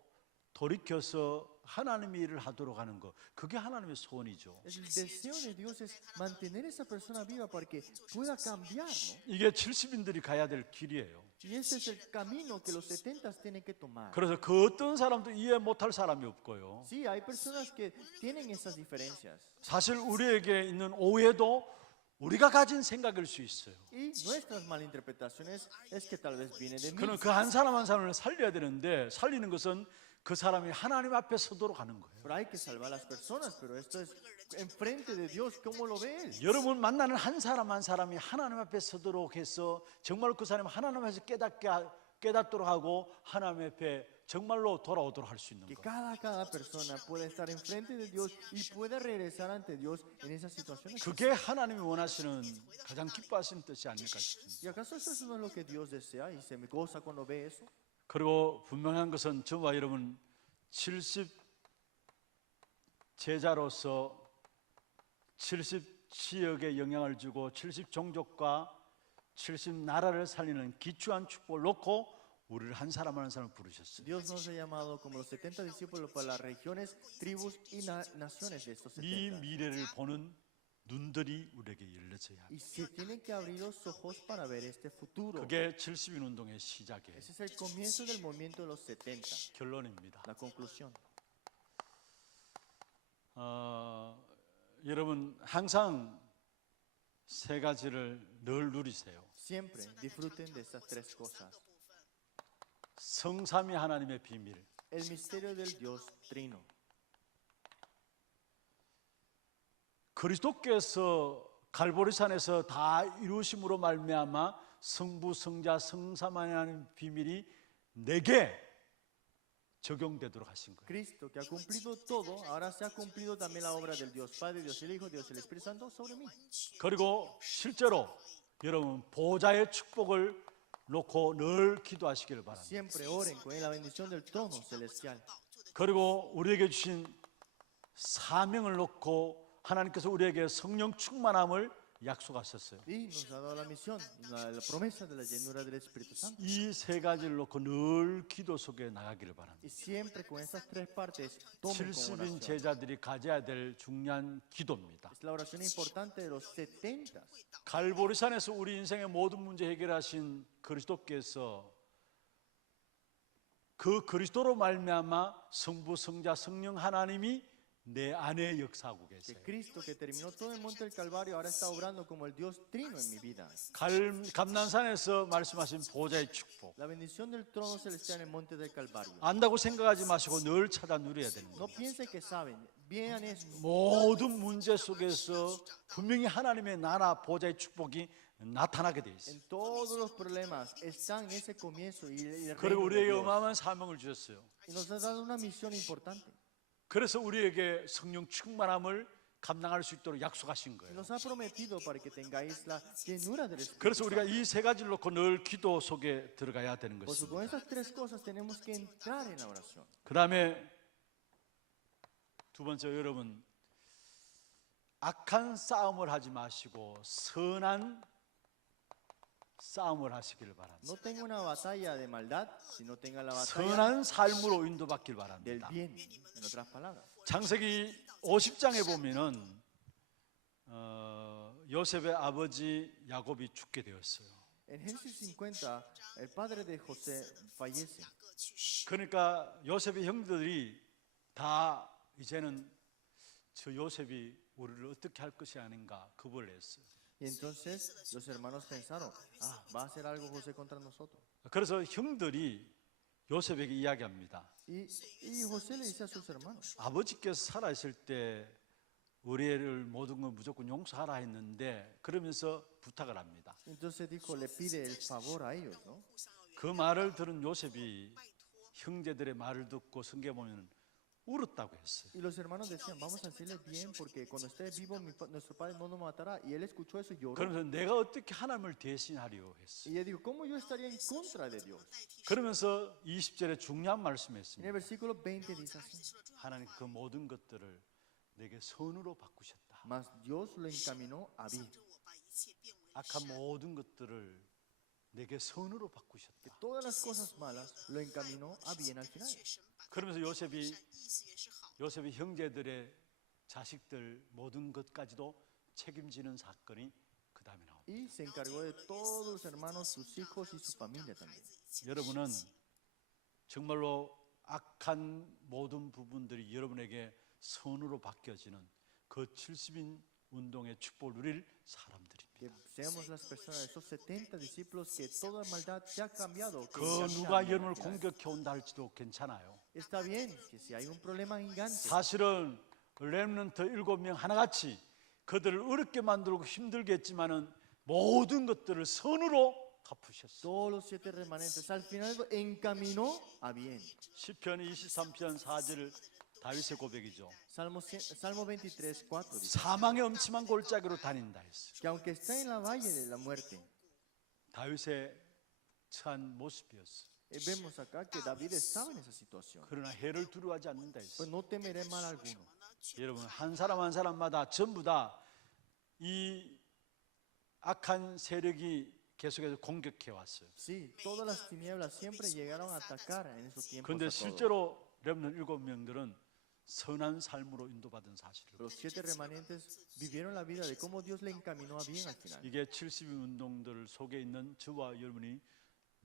돌이켜서 하나님의 일을 하도록 하는 것, 그게 하나님의 소원이죠. El deseo de Dios es mantener esa persona viva para que pueda cambiar, ¿no? 이게 70인들이 가야 될 길이에요. Y ese es el camino que los 70 tienen que tomar. 그래서 그 어떤 사람도 이해 못할 사람이 없고요. Sí, hay personas que tienen esas diferencias. 사실 우리에게 있는 오해도 우리가 가진 생각일 수 있어요. Y nuestras malinterpretaciones es que tal vez viene de mí. 그럼 그 한 사람 한 사람을 살려야 되는데 살리는 것은 그 사람이 하나님 앞에 서도록 하는 거예요. Pero hay que salvar a las personas, pero esto es enfrente de Dios, ¿cómo lo ve Él? 여러분 만나는 한 사람 한 사람이 하나님 앞에 서도록 해서 정말 그 사람이 하나님 앞에서 깨닫도록 하고 하나님 앞에 정말로 돌아오도록 할 수 있는 Que 거예요. cada persona pueda estar enfrente de Dios y pueda regresar ante Dios en esas situaciones. 그게 하나님이 원하시는 가장 기뻐하시는 뜻이 아닐까 싶습니다. ¿Y acaso eso no es lo que Dios desea y se me goza cuando ve eso? 그리고 분명한 것은 저와 여러분 70 제자로서 70 지역에 영향을 주고 70 종족과 70 나라를 살리는 기초한 축복을 놓고 우리를 한 사람 한 사람을 부르셨어요. Dios nos ha llamado como los 70 discípulos para las regiones, tribus y naciones de estos 이 70. 미래를 보는 눈들이 우리에게 열려져야 합니다. Y se tienen que abrir los ojos para ver este futuro. 그게 70인 운동의 시작이에요. Ese es el comienzo del movimiento de los 70. 결론입니다. La conclusión. 여러분 항상 세 가지를 늘 누리세요. Siempre disfruten de estas tres cosas. 성삼위 하나님의 비밀, El misterio del Dios Trino. 그리스도께서 갈보리산에서 다 이루심으로 말미암아 성부, 성자, 성삼위 하나님의 비밀이 내게 적용되도록 하신 거예요. Cristo, que ha cumplido todo, ahora se ha cumplido también la obra del Dios Padre, Dios el Hijo, Dios el Espíritu Santo sobre mí. 그리고 실제로 여러분 보좌의 축복을 놓고 늘 기도하시기를 바랍니다. Siempre oren con la bendición del trono celestial. 그리고 우리에게 주신 사명을 놓고 하나님께서 우리에게 성령 충만함을 약속하셨어요. Y nos ha dado la misión, la promesa de la llenura del Espíritu Santo. 이 세 가지를 놓고 늘 기도 속에 나가기를 바랍니다. Y siempre con esas tres partes tomen como 70인 oración. 제자들이 가져야 될 중요한 기도입니다. Es la oración importante de los 70. 갈보리산에서 우리 인생의 모든 문제 해결하신 그리스도께서 그 그리스도로 말미암아 성부, 성자, 성령 하나님이 내 안에 역사하고 Que 계세요. Cristo, que terminó todo el monte del Calvario, ahora está obrando como el Dios Trino en mi vida. 감난산에서 말씀하신 보좌의 축복 La bendición del trono celestial en el monte del Calvario. 안다고 생각하지 마시고 늘 찾아 누려야 되는 No 거예요. piense que saben, vean esto. 모든 문제 속에서 분명히 하나님의 나라 보좌의 축복이 나타나게 돼 있어요. En todos los problemas están en ese comienzo y el 그리고 reino de 우리에게 Dios. 어마어마한 사명을 주셨어요. Y nos ha dado una misión importante. 그래서 우리에게 성령 충만함을 감당할 수 있도록 약속하신 Y 거예요. nos ha prometido para que tengáis la llenura del Espíritu 그래서 우리가 Santo. 이 세 가지를 놓고 늘 기도 속에 들어가야 되는 Por eso 것입니다. con esas tres cosas tenemos que entrar en la oración. 그 다음에 두 번째, 여러분 악한 싸움을 하지 마시고 선한 싸움을 하시기를 바랍니다. No tenga una batalla de maldad, sino tenga la batalla 선한 삶으로 인도받길 del 바랍니다. bien. En otras palabras. 창세기 50장에 보면은 요셉의 아버지 야곱이 죽게 되었어요. En Génesis 50, el padre de José fallece. 그러니까 요셉의 형들이 다 이제는 저 요셉이 우리를 어떻게 할 것이 아닌가 겁을 냈어요. Y entonces los hermanos pensaron, va a hacer algo José contra nosotros. 그래서 형들이 요셉에게 이야기합니다. Y José le dice a sus hermanos, 아버지께서 살아있을 때 우리 애를 모든 건 무조건 용서하라 했는데 그러면서 부탁을 합니다. entonces dijo, le pide el favor a ellos, ¿no? 그 말을 들은 요셉이 형제들의 말을 듣고 성경에 보면 울었다고 했어요. Y los hermanos decían, vamos a hacerle bien porque cuando esté vivo nuestro padre no nos matará. Y él escuchó eso y lloró. 그러면서 내가 어떻게 하나님을 대신하리요 했어요. Y ella dijo, ¿cómo yo estaría en contra de Dios? 그러면서 20절에 중요한 En el 말씀했습니다. versículo 20 dice así, 하나님 그 모든 것들을 내게 선으로 바꾸셨다. mas Dios lo encaminó a bien. 악한 모든 것들을 내게 선으로 바꾸셨다. Todas las cosas malas lo encaminó a bien al final. 그러면서 요셉이 형제들의 자식들 모든 것까지도 책임지는 사건이 그 다음에 나옵니다. Y se encargó de todos los hermanos, sus hijos y su familia también. 여러분은 정말로 악한 모든 부분들이 여러분에게 선으로 바뀌어지는 그 70인 운동의 축복을 누릴 사람들입니다. Que seamos las personas, esos 70 discípulos, que toda maldad se ha cambiado. que 그 ya 누가 cambian 여러분을 al final. 공격해 온다 할지도 괜찮아요. Está bien que si hay un problema gigante, 사실은 렘넌트 7명 하나같이 그들을 어렵게 만들고 힘들게 했지만은 모든 것들을 선으로 갚으셨어요. todos los 7 remanentes al final lo encaminó a bien. 시편 23편 4절 다윗의 고백이죠. Salmo 23, 4 dice 사망의 엄침한 골짜기로 다닌다 했어요. que aunque está en la valle de la muerte, 다윗의 처한 모습이었어요. vemos acá que David estaba en esa situación. 그러나 해를 두려워하지 않는다 Pues 했어요. no temeré mal alguno. 여러분 한 사람 한 사람마다 전부 다 이 악한 세력이 계속해서 공격해 왔어요. Sí, todas las tinieblas siempre llegaron a atacar en esos tiempos. 그런데 a todos. 실제로 렘넌트 7명들은 선한 삶으로 인도받은 사실을 Los 7 remanentes vivieron la vida de cómo Dios le encaminó a bien al final. 이게 70인 운동들 속에 있는 저와 여러분이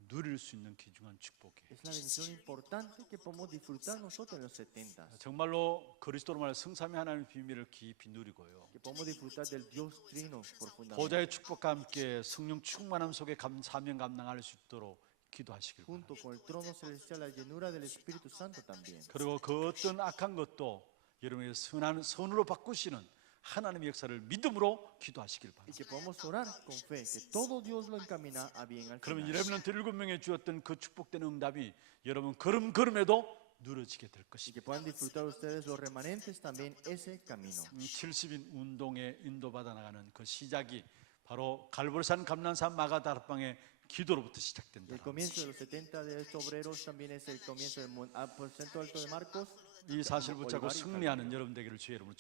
누릴 수 있는 귀중한 축복이에요. Es la bendición importante que podemos disfrutar nosotros en los 70. 정말로 그리스도로 말해 성삼위 하나님의 비밀을 깊이 누리고요. Que podemos disfrutar del Dios Trino profundamente. 보좌의 축복과 함께 성령 충만함 속에 사명 감당할 수 있도록 기도하시길 바랍니다. Junto con el trono celestial, la llenura del Espíritu Santo también. 그리고 그 어떤 악한 것도 여러분의 선한 선으로 바꾸시는 하나님의 역사를 믿음으로 기도하시길 Y 바랍니다. que podamos orar con fe, que todo Dios lo encamina a bien al 그러면 final. 여러분한테 7명에 주었던 그 축복된 응답이 여러분 걸음걸음에도 누려지게 될 Y 것입니다. que puedan disfrutar ustedes los remanentes también ese camino. 70인 운동에 인도받아 나가는 그 시작이 바로 갈보리산 감난산 마가다락방의 기도로부터 Y 시작된다. el comienzo de los 70 de estos obreros también es el comienzo del aposento alto de Marcos. 이 사실 붙잡고 승리하는 여러분 되기를 주의 이름으로